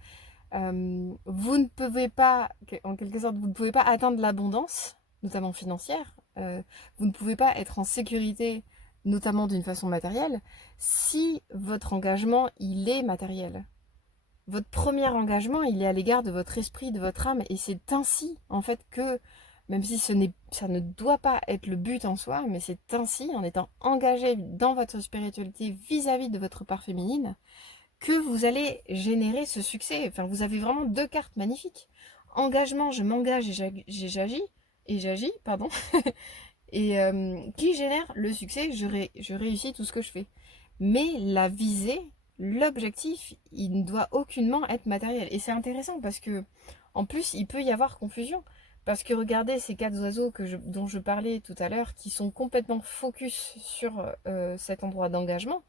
vous ne pouvez pas, en quelque sorte, vous ne pouvez pas atteindre l'abondance, notamment financière. Vous ne pouvez pas être en sécurité, notamment d'une façon matérielle, si votre engagement, il est matériel. Votre premier engagement, il est à l'égard de votre esprit, de votre âme, et c'est ainsi, en fait, que, même si ça ne doit pas être le but en soi, mais c'est ainsi, en étant engagé dans votre spiritualité vis-à-vis de votre part féminine, que vous allez générer ce succès. Enfin, vous avez vraiment 2 cartes magnifiques. Engagement, je m'engage et j'agis, pardon, et qui génère le succès, je réussis tout ce que je fais. Mais la visée, l'objectif, il ne doit aucunement être matériel. Et c'est intéressant parce que, en plus, il peut y avoir confusion. Parce que regardez ces 4 oiseaux dont je parlais tout à l'heure, qui sont complètement focus sur cet endroit d'engagement,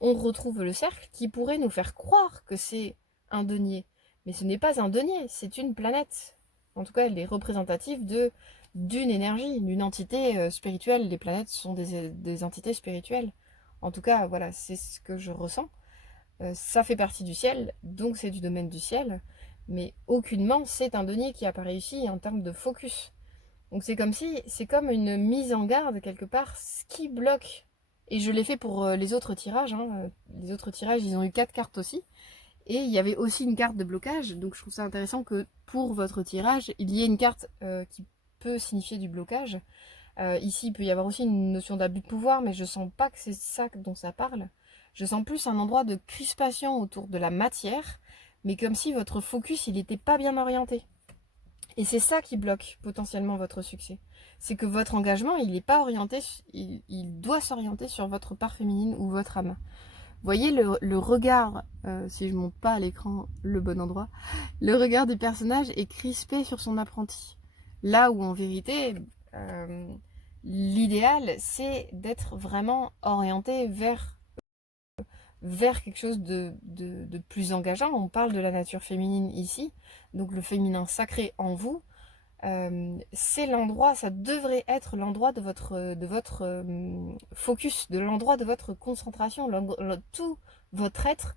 on retrouve le cercle qui pourrait nous faire croire que c'est un denier. Mais ce n'est pas un denier, c'est une planète. En tout cas, elle est représentative d'une énergie, d'une entité spirituelle. Les planètes sont des entités spirituelles. En tout cas, voilà, c'est ce que je ressens. Ça fait partie du ciel, donc c'est du domaine du ciel. Mais aucunement, c'est un denier qui apparaît ici en termes de focus. Donc c'est comme une mise en garde quelque part, ce qui bloque. Et je l'ai fait pour les autres tirages. Hein. Les autres tirages, ils ont eu 4 cartes aussi. Et il y avait aussi une carte de blocage. Donc je trouve ça intéressant que pour votre tirage, il y ait une carte qui peut signifier du blocage. Ici, il peut y avoir aussi une notion d'abus de pouvoir, mais je sens pas que c'est ça dont ça parle. Je sens plus un endroit de crispation autour de la matière, mais comme si votre focus, il n'était pas bien orienté. Et c'est ça qui bloque potentiellement votre succès. C'est que votre engagement, il n'est pas orienté, il doit s'orienter sur votre part féminine ou votre âme. Vous voyez le regard, si je monte pas à l'écran le bon endroit, le regard du personnage est crispé sur son apprenti. Là où en vérité, l'idéal, c'est d'être vraiment orienté vers quelque chose de plus engageant. On parle de la nature féminine ici, donc le féminin sacré en vous. C'est l'endroit, ça devrait être l'endroit de votre focus, de l'endroit de votre concentration. Tout votre être,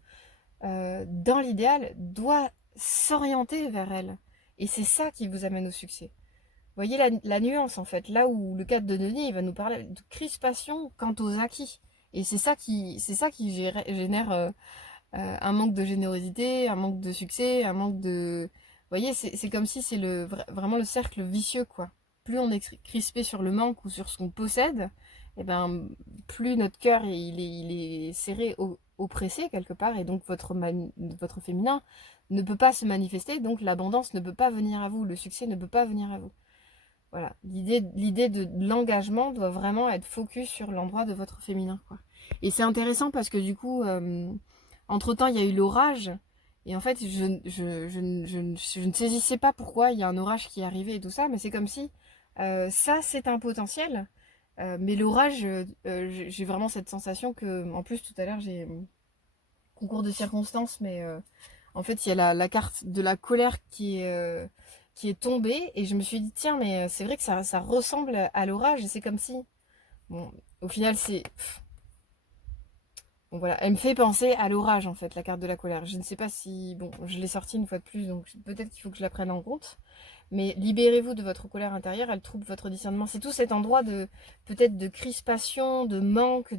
dans l'idéal, doit s'orienter vers elle. Et c'est ça qui vous amène au succès. Vous voyez la nuance en fait, là où le cadre de Denis il va nous parler de crispation quant aux acquis. Et c'est ça qui génère un manque de générosité, un manque de succès, un manque de... Vous voyez, c'est comme si c'est vraiment le cercle vicieux, quoi. Plus on est crispé sur le manque ou sur ce qu'on possède, et ben, plus notre cœur il est serré, oppressé quelque part, et donc votre féminin ne peut pas se manifester, donc l'abondance ne peut pas venir à vous, le succès ne peut pas venir à vous. Voilà, l'idée de l'engagement doit vraiment être focus sur l'endroit de votre féminin, quoi. Et c'est intéressant parce que du coup, entre-temps, il y a eu l'orage. Et en fait, je ne saisissais pas pourquoi il y a un orage qui est arrivé et tout ça, mais c'est comme si ça, c'est un potentiel. Mais l'orage, j'ai vraiment cette sensation que, en plus, tout à l'heure, j'ai concours de circonstances, mais en fait, il y a la carte de la colère qui est tombée, et je me suis dit, tiens, mais c'est vrai que ça ressemble à l'orage, et c'est comme si, bon, au final, c'est... Donc voilà, elle me fait penser à l'orage en fait, la carte de la colère. Je ne sais pas si... Bon, je l'ai sortie une fois de plus, donc peut-être qu'il faut que je la prenne en compte. Mais libérez-vous de votre colère intérieure, elle trouble votre discernement. C'est tout cet endroit de peut-être de crispation, de manque,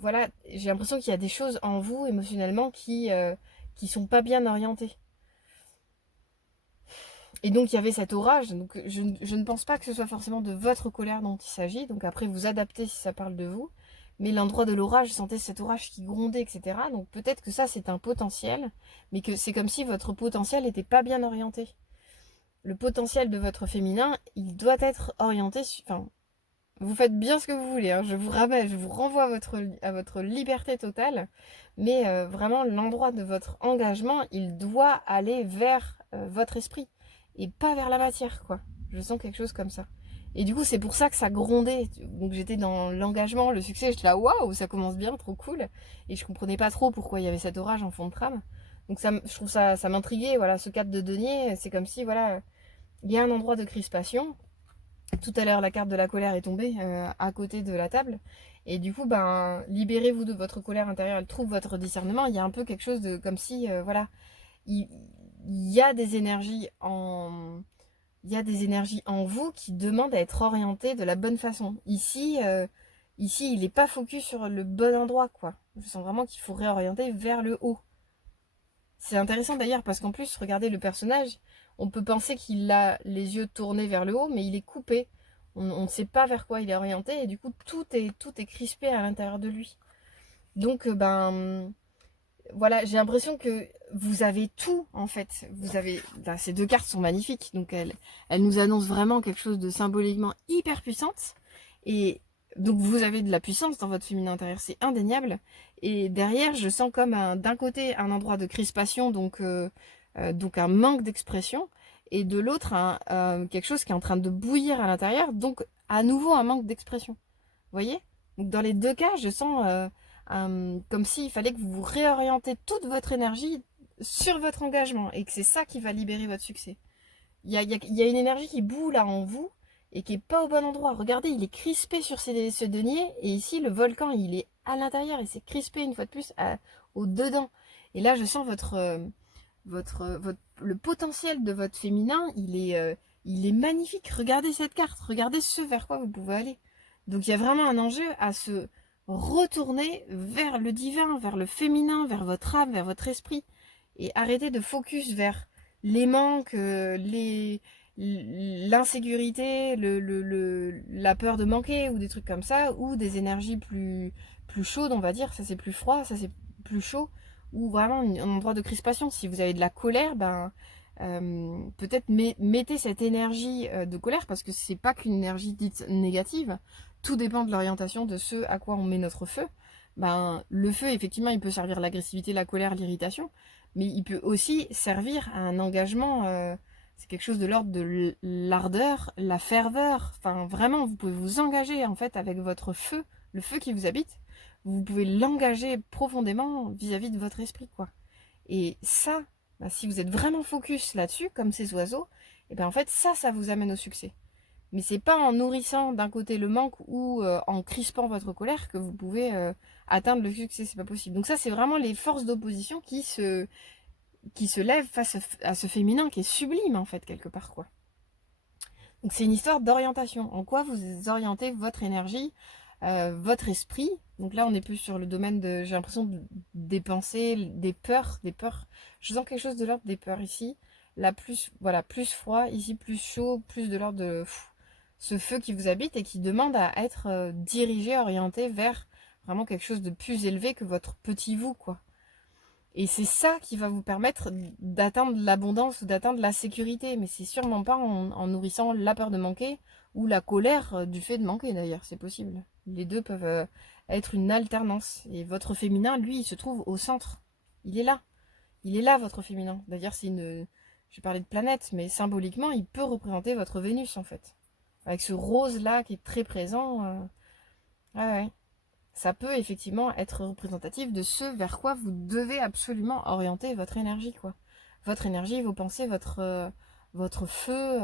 voilà, j'ai l'impression qu'il y a des choses en vous émotionnellement qui sont pas bien orientées. Et donc il y avait cet orage, donc je ne pense pas que ce soit forcément de votre colère dont il s'agit, donc après vous adaptez si ça parle de vous, mais l'endroit de l'orage, je sentais cet orage qui grondait, etc. Donc peut-être que ça c'est un potentiel, mais que c'est comme si votre potentiel n'était pas bien orienté. Le potentiel de votre féminin, il doit être orienté, enfin, Vous faites bien ce que vous voulez, hein. Je vous rappelle, je vous renvoie à votre liberté totale. Mais vraiment, l'endroit de votre engagement, il doit aller vers votre esprit et pas vers la matière, quoi. Je sens quelque chose comme ça. Et du coup, c'est pour ça que ça grondait. Donc j'étais dans l'engagement, le succès, j'étais là, waouh, ça commence bien, trop cool. Et je comprenais pas trop pourquoi il y avait cet orage en fond de trame. Donc je trouve ça, ça m'intriguait, voilà, ce cadre de denier, c'est comme si, voilà, il y a un endroit de crispation. Tout à l'heure, la carte de la colère est tombée à côté de la table. Et du coup, ben, libérez-vous de votre colère intérieure, elle trouve votre discernement. Il y a un peu quelque chose de comme si, voilà, il, il y a des énergies en, il y a des énergies en vous qui demandent à être orientées de la bonne façon. Ici, il n'est pas focus sur le bon endroit, quoi. Je sens vraiment qu'il faut réorienter vers le haut. C'est intéressant d'ailleurs parce qu'en plus, regardez le personnage, on peut penser qu'il a les yeux tournés vers le haut, mais il est coupé. On ne sait pas vers quoi il est orienté et du coup, tout est crispé à l'intérieur de lui. Donc, ben, voilà, j'ai l'impression que vous avez tout en fait. Vous avez, ben, ces deux cartes sont magnifiques, donc elles nous annoncent vraiment quelque chose de symboliquement hyper puissante. Et donc vous avez de la puissance dans votre féminin intérieur, c'est indéniable. Et derrière, je sens comme d'un côté un endroit de crispation, donc un manque d'expression, et de l'autre quelque chose qui est en train de bouillir à l'intérieur, donc à nouveau un manque d'expression. Vous voyez? Donc dans les deux cas, je sens comme s'il fallait que vous réorientez toute votre énergie sur votre engagement et que c'est ça qui va libérer votre succès. Il y a une énergie qui bout là en vous et qui est pas au bon endroit. Regardez, il est crispé sur ce denier et ici le volcan il est à l'intérieur et c'est crispé une fois de plus au dedans. Et là je sens le potentiel de votre féminin, il est magnifique. Regardez cette carte, regardez ce vers quoi vous pouvez aller. Donc il y a vraiment un enjeu à se retourner vers le divin, vers le féminin, vers votre âme, vers votre esprit. Et arrêter de focus vers les manques, l'insécurité, la peur de manquer ou des trucs comme ça, ou des énergies plus chaudes, on va dire. Ça c'est plus froid, ça c'est plus chaud ou vraiment un endroit de crispation. Si vous avez de la colère, ben peut-être mettez cette énergie de colère parce que c'est pas qu'une énergie dite négative. Tout dépend de l'orientation de ce à quoi on met notre feu. Ben, le feu, effectivement, il peut servir l'agressivité, la colère, l'irritation, mais il peut aussi servir à un engagement. C'est quelque chose de l'ordre de l'ardeur, la ferveur. Enfin, vraiment, vous pouvez vous engager en fait avec votre feu, le feu qui vous habite vous pouvez l'engager profondément vis-à-vis de votre esprit, quoi. Et ça, bah, si vous êtes vraiment focus là-dessus, comme ces oiseaux, et bien en fait, ça vous amène au succès. Mais c'est pas en nourrissant d'un côté le manque ou en crispant votre colère que vous pouvez atteindre le succès, c'est pas possible. Donc ça, c'est vraiment les forces d'opposition qui se lèvent face à ce féminin qui est sublime, en fait, quelque part, quoi. Donc c'est une histoire d'orientation. En quoi vous orientez votre énergie, votre esprit. Donc là, on est plus sur le domaine de, j'ai l'impression, des pensées, des peurs, des peurs. Je sens quelque chose de l'ordre des peurs ici. Là, plus, voilà, plus froid, ici, plus chaud, plus de l'ordre de ce feu qui vous habite et qui demande à être dirigé, orienté vers vraiment quelque chose de plus élevé que votre petit vous, quoi. Et c'est ça qui va vous permettre d'atteindre l'abondance ou d'atteindre la sécurité. Mais c'est sûrement pas en nourrissant la peur de manquer ou la colère du fait de manquer d'ailleurs. C'est possible. Les deux peuvent être une alternance. Et votre féminin, lui, il se trouve au centre. Il est là. Il est là, votre féminin. D'ailleurs, c'est une... Je parlais de planète, mais symboliquement, il peut représenter votre Vénus, en fait. Avec ce rose-là qui est très présent. Ouais, ouais, ça peut effectivement être représentatif de ce vers quoi vous devez absolument orienter votre énergie, quoi. Votre énergie, vos pensées, votre feu.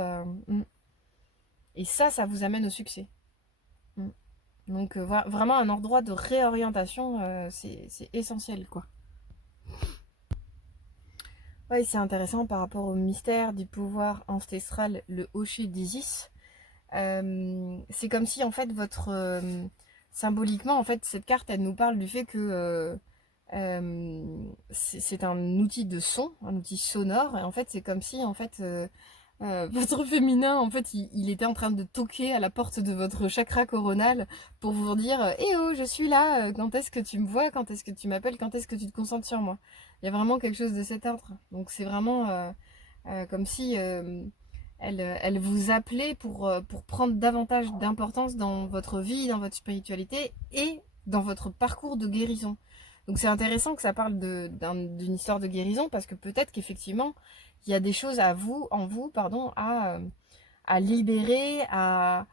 Et ça vous amène au succès. Mm. Donc vraiment un endroit de réorientation, c'est essentiel, quoi. Ouais, c'est intéressant par rapport au mystère du pouvoir ancestral, le Hocher d'Isis. C'est comme si en fait symboliquement en fait cette carte elle nous parle du fait que c'est un outil de son, un outil sonore et en fait c'est comme si en fait votre féminin en fait il était en train de toquer à la porte de votre chakra coronal pour vous dire eh oh je suis là, quand est-ce que tu me vois, quand est-ce que tu m'appelles, quand est-ce que tu te concentres sur moi. Il y a vraiment quelque chose de cet ordre donc c'est vraiment comme si elle vous appelait pour prendre davantage d'importance dans votre vie, dans votre spiritualité et dans votre parcours de guérison. Donc c'est intéressant que ça parle d'une histoire de guérison parce que peut-être qu'effectivement, il y a des choses en vous, pardon, à libérer, à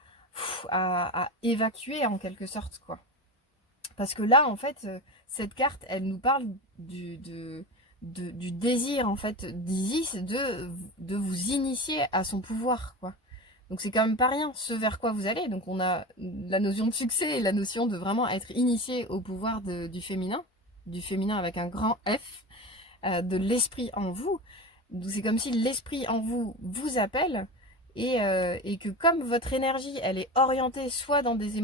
évacuer en quelque sorte, quoi. Parce que là, en fait, cette carte, elle nous parle du désir, en fait, d'Isis de vous initier à son pouvoir, quoi. Donc c'est quand même pas rien, ce vers quoi vous allez. Donc on a la notion de succès et la notion de vraiment être initié au pouvoir du féminin avec un grand F, de l'esprit en vous. Donc c'est comme si l'esprit en vous vous appelle et que comme votre énergie, elle est orientée soit dans des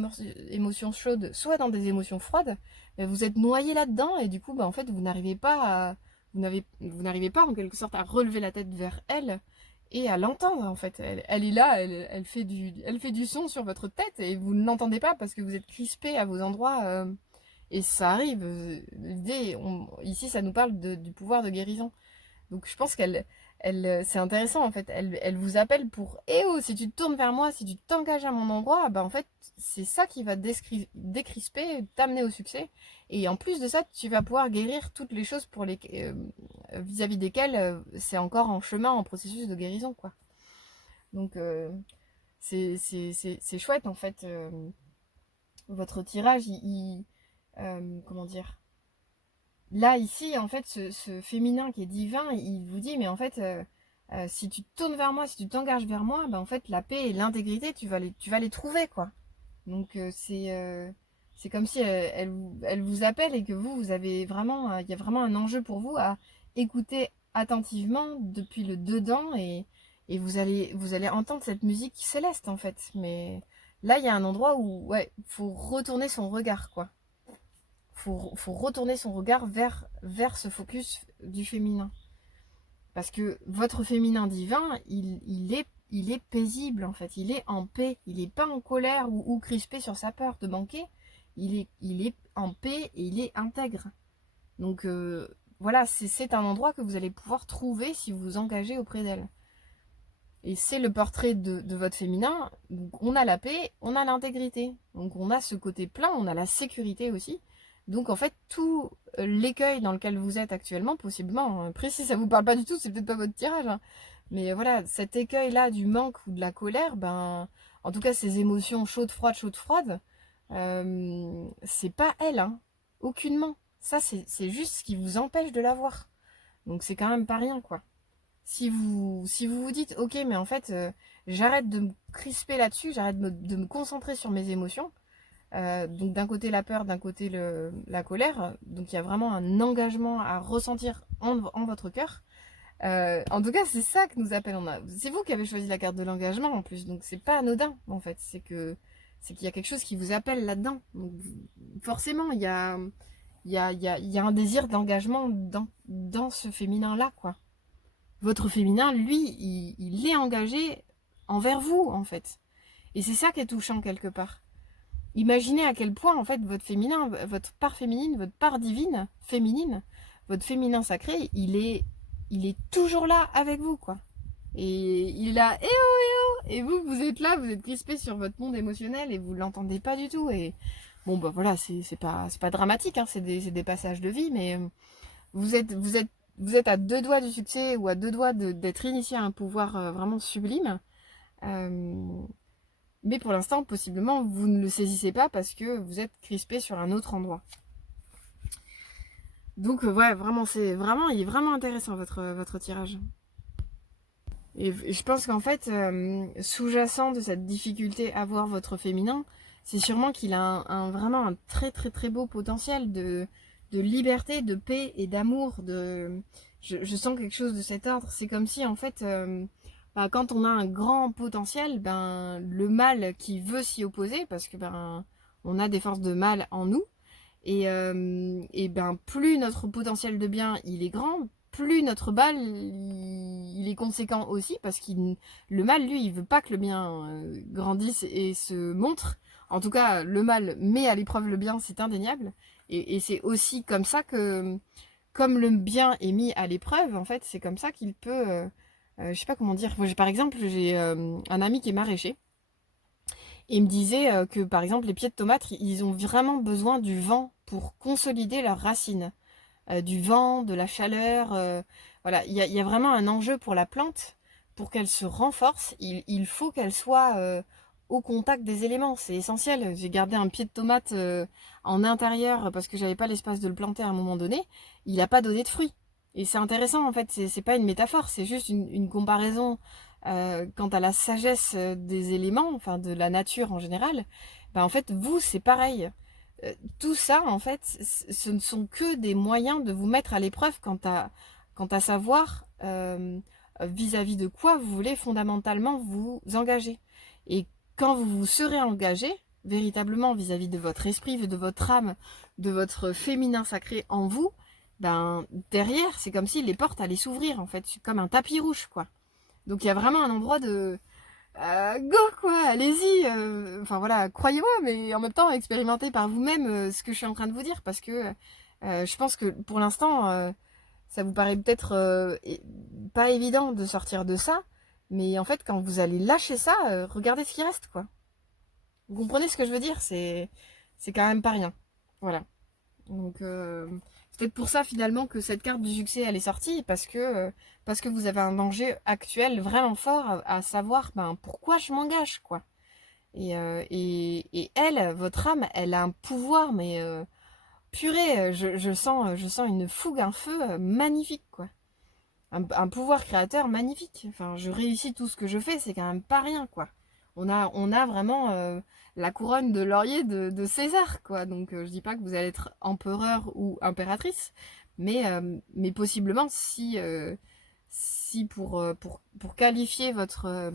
émotions chaudes, soit dans des émotions froides, ben vous êtes noyé là-dedans et du coup, ben en fait, vous n'arrivez pas en quelque sorte à relever la tête vers elle et à l'entendre en fait. Elle est là, elle fait du son sur votre tête et vous ne l'entendez pas parce que vous êtes crispé à vos endroits. Et ça arrive. Ici, ça nous parle du pouvoir de guérison. Donc je pense c'est intéressant en fait. Elle vous appelle pour eh oh, si tu te tournes vers moi, si tu t'engages à mon endroit, bah en fait, c'est ça qui va décrisper, t'amener au succès. Et en plus de ça, tu vas pouvoir guérir toutes les choses vis-à-vis desquelles c'est encore en chemin, en processus de guérison, quoi. Donc c'est chouette en fait. Votre tirage, comment dire? Là, ici, en fait, ce féminin qui est divin, il vous dit, mais en fait, si tu te tournes vers moi, si tu t'engages vers moi, ben, en fait, la paix et l'intégrité, tu vas les trouver, quoi. Donc, c'est comme si elle vous appelle et que vous avez vraiment, il y a vraiment un enjeu pour vous à écouter attentivement depuis le dedans et vous allez entendre cette musique céleste, en fait. Mais là, il y a un endroit où, ouais, faut retourner son regard, quoi. Faut retourner son regard vers ce focus du féminin. Parce que votre féminin divin, il est paisible en fait, il est en paix, il n'est pas en colère ou crispé sur sa peur de manquer, il est en paix et il est intègre. Donc voilà, c'est un endroit que vous allez pouvoir trouver si vous vous engagez auprès d'elle. Et c'est le portrait de votre féminin. Donc on a la paix, on a l'intégrité. Donc on a ce côté plein, on a la sécurité aussi. Donc en fait, tout l'écueil dans lequel vous êtes actuellement, possiblement, après si ça vous parle pas du tout, c'est peut-être pas votre tirage. Hein. Mais voilà, cet écueil-là du manque ou de la colère, ben, en tout cas ces émotions chaudes, froides, c'est pas elle, hein. Aucunement. Ça, c'est juste ce qui vous empêche de l'avoir. Donc c'est quand même pas rien, quoi. Si vous dites, ok, mais en fait, j'arrête de me crisper là-dessus, j'arrête de me concentrer sur mes émotions. Donc d'un côté la peur, d'un côté la colère. Donc il y a vraiment un engagement à ressentir en votre cœur. En tout cas, c'est ça que nous appelle. C'est vous qui avez choisi la carte de l'engagement en plus. Donc c'est pas anodin en fait. C'est qu'il y a quelque chose qui vous appelle là-dedans. Donc forcément, il y a un désir d'engagement dans ce féminin-là, quoi. Votre féminin, lui, il est engagé envers vous, en fait. Et c'est ça qui est touchant quelque part. Imaginez à quel point, en fait, votre féminin, votre part féminine, votre part divine, féminine, votre féminin sacré, il est toujours là avec vous, quoi. Et il est là, eh oh, eh oh. Et vous êtes là, vous êtes crispé sur votre monde émotionnel et vous l'entendez pas du tout. Et bon, bah voilà, c'est pas dramatique, hein, c'est des passages de vie, mais vous êtes, vous êtes, vous êtes à deux doigts du succès ou à deux doigts d'être initié à un pouvoir vraiment sublime. Euh, mais pour l'instant, possiblement, vous ne le saisissez pas parce que vous êtes crispé sur un autre endroit. Donc ouais, vraiment, il est vraiment intéressant votre tirage. Et je pense qu'en fait, sous-jacent de cette difficulté à voir votre féminin, c'est sûrement qu'il a vraiment un très beau potentiel de liberté, de paix et d'amour. Je sens quelque chose de cet ordre. C'est comme si en fait, bah, quand on a un grand potentiel, ben le mal qui veut s'y opposer, parce que ben on a des forces de mal en nous, et ben plus notre potentiel de bien il est grand, plus notre mal il est conséquent aussi, parce que le mal lui il veut pas que le bien grandisse et se montre. En tout cas le mal met à l'épreuve le bien, c'est indéniable, et c'est aussi comme ça que comme le bien est mis à l'épreuve en fait, c'est comme ça qu'il peut je sais pas comment dire. Moi, par exemple, j'ai un ami qui est maraîcher. Et il me disait que, par exemple, les pieds de tomates, ils ont vraiment besoin du vent pour consolider leurs racines. Du vent, de la chaleur. Voilà, il y a vraiment un enjeu pour la plante. Pour qu'elle se renforce, il faut qu'elle soit au contact des éléments. C'est essentiel. J'ai gardé un pied de tomate en intérieur parce que j'avais pas l'espace de le planter à un moment donné. Il n'a pas donné de fruits. Et c'est intéressant en fait. C'est pas une métaphore, c'est juste une comparaison quant à la sagesse des éléments, enfin de la nature en général. Ben, en fait, vous, c'est pareil. Tout ça, en fait, ce ne sont que des moyens de vous mettre à l'épreuve quant à savoir vis-à-vis de quoi vous voulez fondamentalement vous engager. Et quand vous vous serez engagé, véritablement vis-à-vis de votre esprit, de votre âme, de votre féminin sacré en vous, ben derrière, c'est comme si les portes allaient s'ouvrir, en fait, comme un tapis rouge, quoi. Donc il y a vraiment un endroit de go quoi, allez-y. Enfin voilà, croyez-moi, mais en même temps expérimentez par vous-même ce que je suis en train de vous dire, parce que je pense que pour l'instant, ça vous paraît peut-être pas évident de sortir de ça, mais en fait quand vous allez lâcher ça, regardez ce qui reste quoi. Vous comprenez ce que je veux dire? C'est quand même pas rien. Voilà. Donc c'est peut-être pour ça finalement que cette carte du succès elle est sortie parce que vous avez un danger actuel vraiment fort à savoir ben pourquoi je m'engage quoi. Et elle, votre âme, elle a un pouvoir mais purée, je sens une fougue, un feu magnifique quoi. Un pouvoir créateur magnifique. Enfin, je réussis tout ce que je fais, c'est quand même pas rien, quoi. On a vraiment la couronne de laurier de César, quoi. Donc, je dis pas que vous allez être empereur ou impératrice, mais possiblement si pour qualifier votre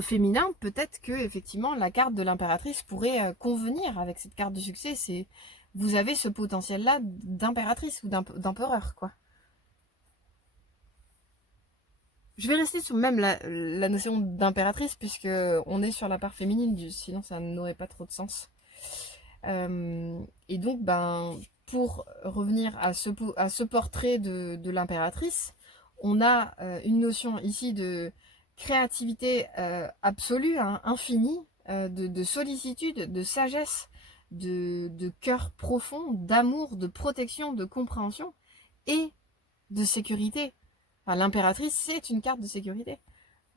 féminin, peut-être que effectivement la carte de l'impératrice pourrait convenir avec cette carte de succès. C'est vous avez ce potentiel-là d'impératrice ou d'empereur, quoi. Je vais rester sur même la notion d'impératrice puisque on est sur la part féminine, sinon ça n'aurait pas trop de sens. Et donc, ben, pour revenir à ce portrait de l'impératrice, on a une notion ici de créativité absolue, hein, infinie, de sollicitude, de sagesse, de cœur profond, d'amour, de protection, de compréhension et de sécurité. Enfin, l'impératrice, c'est une carte de sécurité.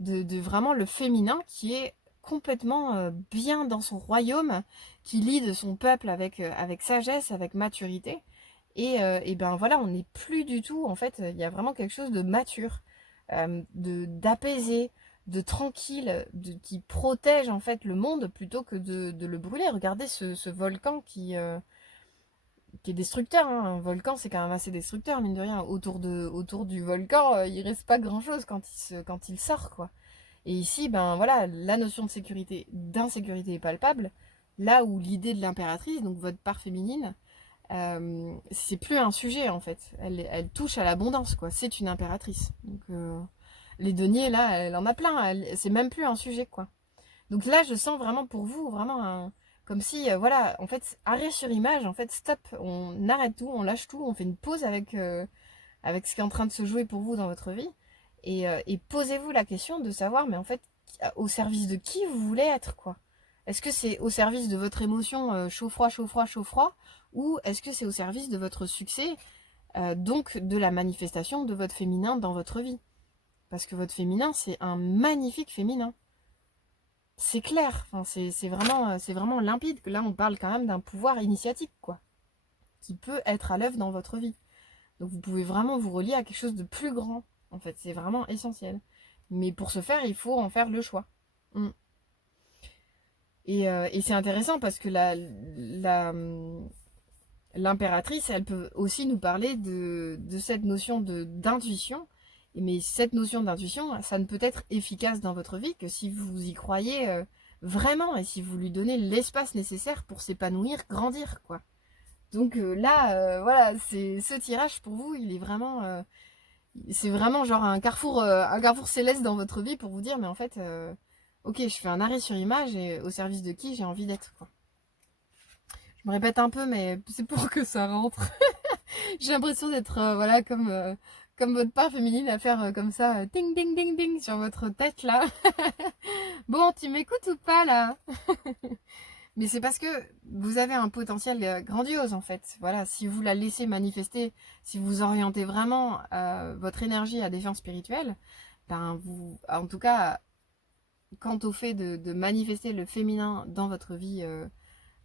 De vraiment le féminin qui est complètement bien dans son royaume, qui lead son peuple avec sagesse, avec maturité. Et ben voilà, on n'est plus du tout, en fait, il y a vraiment quelque chose de mature, d'apaisé, de tranquille, qui protège en fait le monde plutôt que de le brûler. Regardez ce volcan qui est destructeur. Hein. Un volcan, c'est quand même assez destructeur, mine de rien. Autour du volcan, il reste pas grand-chose quand il sort, quoi. Et ici, ben voilà, la notion de sécurité, d'insécurité est palpable. Là où l'idée de l'impératrice, donc votre part féminine, c'est plus un sujet en fait. Elle touche à l'abondance, quoi. C'est une impératrice. Donc les deniers, là, elle en a plein. C'est même plus un sujet, quoi. Donc là, je sens vraiment pour vous, vraiment comme si, voilà, en fait, arrêt sur image, en fait, stop, on arrête tout, on lâche tout, on fait une pause avec ce qui est en train de se jouer pour vous dans votre vie. Et posez-vous la question de savoir, mais en fait, au service de qui vous voulez être, quoi. Est-ce que c'est au service de votre émotion chaud-froid, chaud-froid, chaud-froid, ou est-ce que c'est au service de votre succès, donc de la manifestation de votre féminin dans votre vie? Parce que votre féminin, c'est un magnifique féminin. C'est clair, enfin, c'est vraiment limpide. Là, on parle quand même d'un pouvoir initiatique, quoi, qui peut être à l'œuvre dans votre vie. Donc vous pouvez vraiment vous relier à quelque chose de plus grand. En fait, c'est vraiment essentiel. Mais pour ce faire, il faut en faire le choix. Mm. Et c'est intéressant parce que l'impératrice, elle peut aussi nous parler de cette notion d'intuition. Mais cette notion d'intuition, ça ne peut être efficace dans votre vie que si vous y croyez vraiment et si vous lui donnez l'espace nécessaire pour s'épanouir, grandir, quoi. Donc là, voilà, ce tirage pour vous, il est vraiment c'est vraiment genre un carrefour céleste dans votre vie pour vous dire, mais en fait, ok, je fais un arrêt sur image et au service de qui j'ai envie d'être, quoi. Je me répète un peu, mais c'est pour que ça rentre. J'ai l'impression d'être, voilà, comme votre part féminine à faire comme ça, ding ding ding ding sur votre tête là. Bon, tu m'écoutes ou pas là? Mais c'est parce que vous avez un potentiel grandiose en fait. Voilà, si vous la laissez manifester, si vous orientez vraiment votre énergie à des fins spirituelles, ben vous, en tout cas, quant au fait de manifester le féminin dans votre vie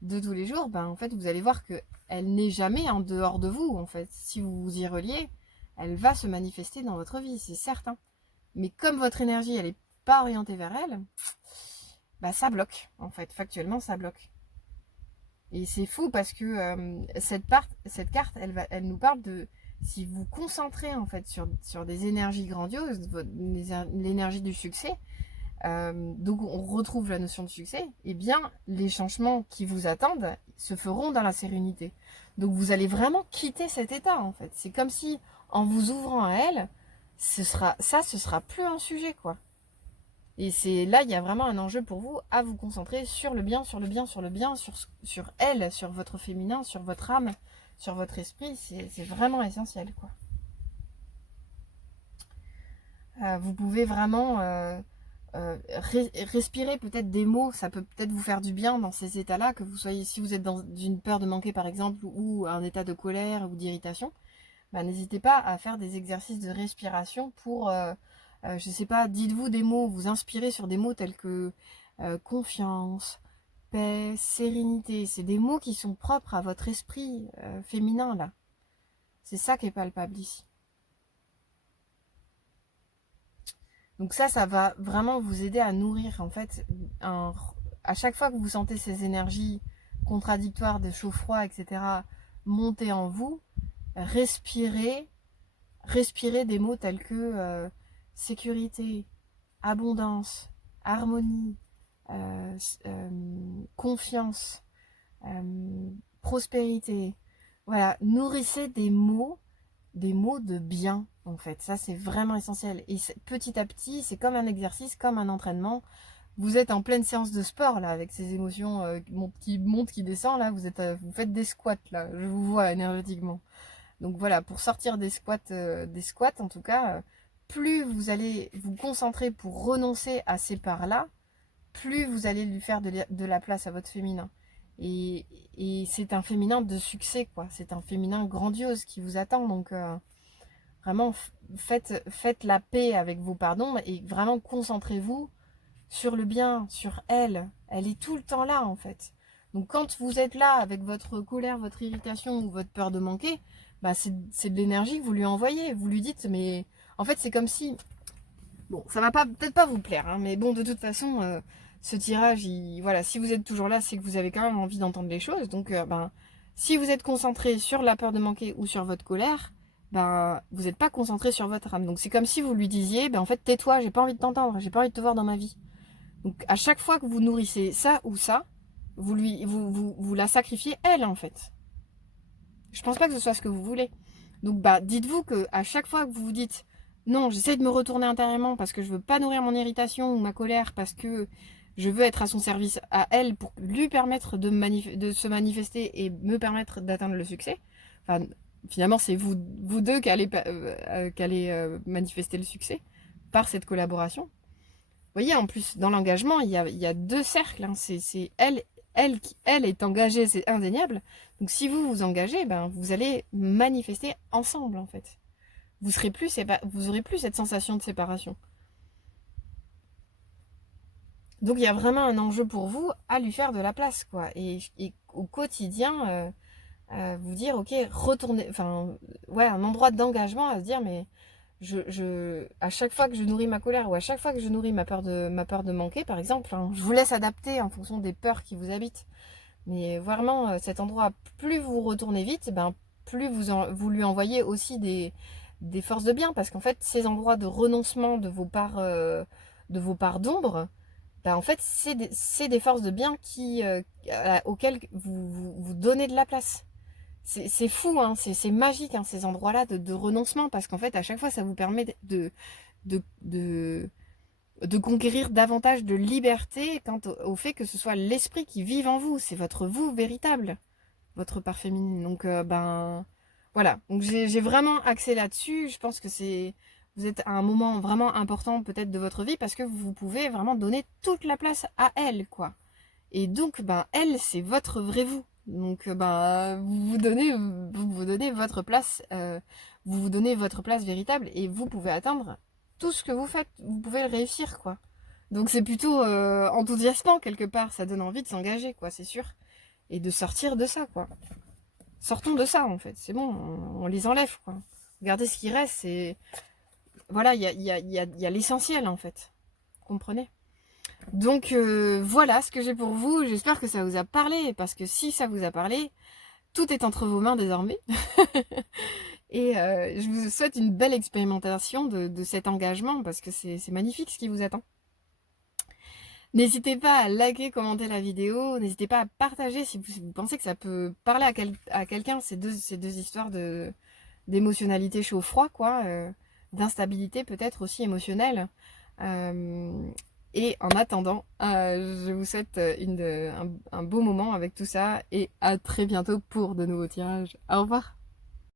de tous les jours, ben en fait vous allez voir que elle n'est jamais en dehors de vous en fait. Si vous vous y reliez, elle va se manifester dans votre vie, c'est certain. Mais comme votre énergie elle est pas orientée vers elle, bah ça bloque en fait. Factuellement ça bloque. Et c'est fou parce que cette carte, elle nous parle de si vous concentrez en fait sur des énergies grandioses, l'énergie du succès. Donc on retrouve la notion de succès. Et bien les changements qui vous attendent se feront dans la sérénité. Donc vous allez vraiment quitter cet état en fait. C'est comme si en vous ouvrant à elle, ce sera plus un sujet quoi. Et c'est là, il y a vraiment un enjeu pour vous à vous concentrer sur le bien, sur le bien, sur le bien, sur elle, sur votre féminin, sur votre âme, sur votre esprit. C'est vraiment essentiel, quoi. Vous pouvez vraiment respirer peut-être des mots. Ça peut peut-être vous faire du bien dans ces états-là, que vous soyez, si vous êtes dans une peur de manquer, par exemple, ou un état de colère ou d'irritation. Bah, n'hésitez pas à faire des exercices de respiration pour, je sais pas, dites-vous des mots, vous inspirez sur des mots tels que confiance, paix, sérénité. C'est des mots qui sont propres à votre esprit féminin, là. C'est ça qui est palpable ici. Donc ça va vraiment vous aider à nourrir, en fait, à chaque fois que vous sentez ces énergies contradictoires de chaud-froid, etc., monter en vous, respirez des mots tels que sécurité, abondance, harmonie, confiance, prospérité. Voilà, nourrissez des mots de bien en fait. Ça c'est vraiment essentiel. Et petit à petit, c'est comme un exercice, comme un entraînement. Vous êtes en pleine séance de sport là, avec ces émotions qui montent, qui descendent là. Vous faites des squats là. Je vous vois énergétiquement. Donc voilà, pour sortir des squats en tout cas, plus vous allez vous concentrer pour renoncer à ces parts-là, plus vous allez lui faire de la place à votre féminin. Et, et c'est un féminin de succès, quoi. C'est un féminin grandiose qui vous attend. Donc vraiment, faites la paix avec vos pardons et vraiment concentrez-vous sur le bien, sur elle. Elle est tout le temps là, en fait. Donc quand vous êtes là avec votre colère, votre irritation ou votre peur de manquer, bah c'est de l'énergie que vous lui envoyez. Vous lui dites, mais en fait c'est comme si... Bon, ça va pas peut-être pas vous plaire, hein, mais bon, de toute façon, ce tirage, voilà, si vous êtes toujours là, c'est que vous avez quand même envie d'entendre les choses. Donc, ben, si vous êtes concentré sur la peur de manquer ou sur votre colère, ben, vous n'êtes pas concentré sur votre âme. Donc, c'est comme si vous lui disiez, ben, en fait, tais-toi, j'ai pas envie de t'entendre, j'ai pas envie de te voir dans ma vie. Donc, à chaque fois que vous nourrissez ça ou ça, vous la sacrifiez elle, en fait. Je pense pas que ce soit ce que vous voulez. Donc, bah, dites-vous que à chaque fois que vous vous dites non, j'essaie de me retourner intérieurement parce que je veux pas nourrir mon irritation ou ma colère, parce que je veux être à son service à elle pour lui permettre de se manifester et me permettre d'atteindre le succès. Enfin, finalement, c'est vous deux qui allez manifester le succès par cette collaboration. Vous voyez, en plus, dans l'engagement, il y a deux cercles. Hein. C'est elle est engagée, c'est indéniable. Donc si vous vous engagez, ben, vous allez manifester ensemble, en fait. Vous aurez plus cette sensation de séparation. Donc il y a vraiment un enjeu pour vous à lui faire de la place, quoi. Et au quotidien, vous dire, ok, retournez, enfin, ouais, un endroit d'engagement à se dire, mais à chaque fois que je nourris ma colère ou à chaque fois que je nourris ma peur de manquer, par exemple, hein, je vous laisse adapter en fonction des peurs qui vous habitent. Mais vraiment, cet endroit, plus vous retournez vite, ben, plus vous lui envoyez aussi des forces de bien. Parce qu'en fait, ces endroits de renoncement de vos parts d'ombre, ben, en fait, c'est des forces de bien auxquelles vous donnez de la place. C'est fou, hein, c'est magique, hein, ces endroits-là de renoncement. Parce qu'en fait, à chaque fois, ça vous permet de conquérir davantage de liberté quant au fait que ce soit l'esprit qui vive en vous. C'est votre vous véritable, votre part féminine. Donc, ben, Voilà, donc j'ai vraiment axé là-dessus. Je pense que vous êtes à un moment vraiment important peut-être de votre vie parce que vous pouvez vraiment donner toute la place à elle, quoi. Et donc, ben, elle, c'est votre vrai vous. Donc, ben, vous donnez votre place, vous vous donnez votre place véritable et vous pouvez atteindre tout ce que vous faites. Vous pouvez le réussir, quoi. Donc, c'est plutôt enthousiasmant quelque part. Ça donne envie de s'engager, quoi, c'est sûr. Et de sortir de ça, quoi. Sortons de ça, en fait. C'est bon, on les enlève, quoi. Regardez ce qui reste. C'est voilà, il y a l'essentiel, en fait. Vous comprenez? Donc voilà ce que j'ai pour vous. J'espère que ça vous a parlé, parce que si ça vous a parlé, tout est entre vos mains désormais. Et je vous souhaite une belle expérimentation de cet engagement, parce que c'est magnifique ce qui vous attend. N'hésitez pas à liker, commenter la vidéo. N'hésitez pas à partager si vous pensez que ça peut parler à quelqu'un, ces deux histoires d'émotionnalité chaud-froid, quoi. D'instabilité peut-être aussi émotionnelle. Et en attendant, je vous souhaite un beau moment avec tout ça et à très bientôt pour de nouveaux tirages. Au revoir.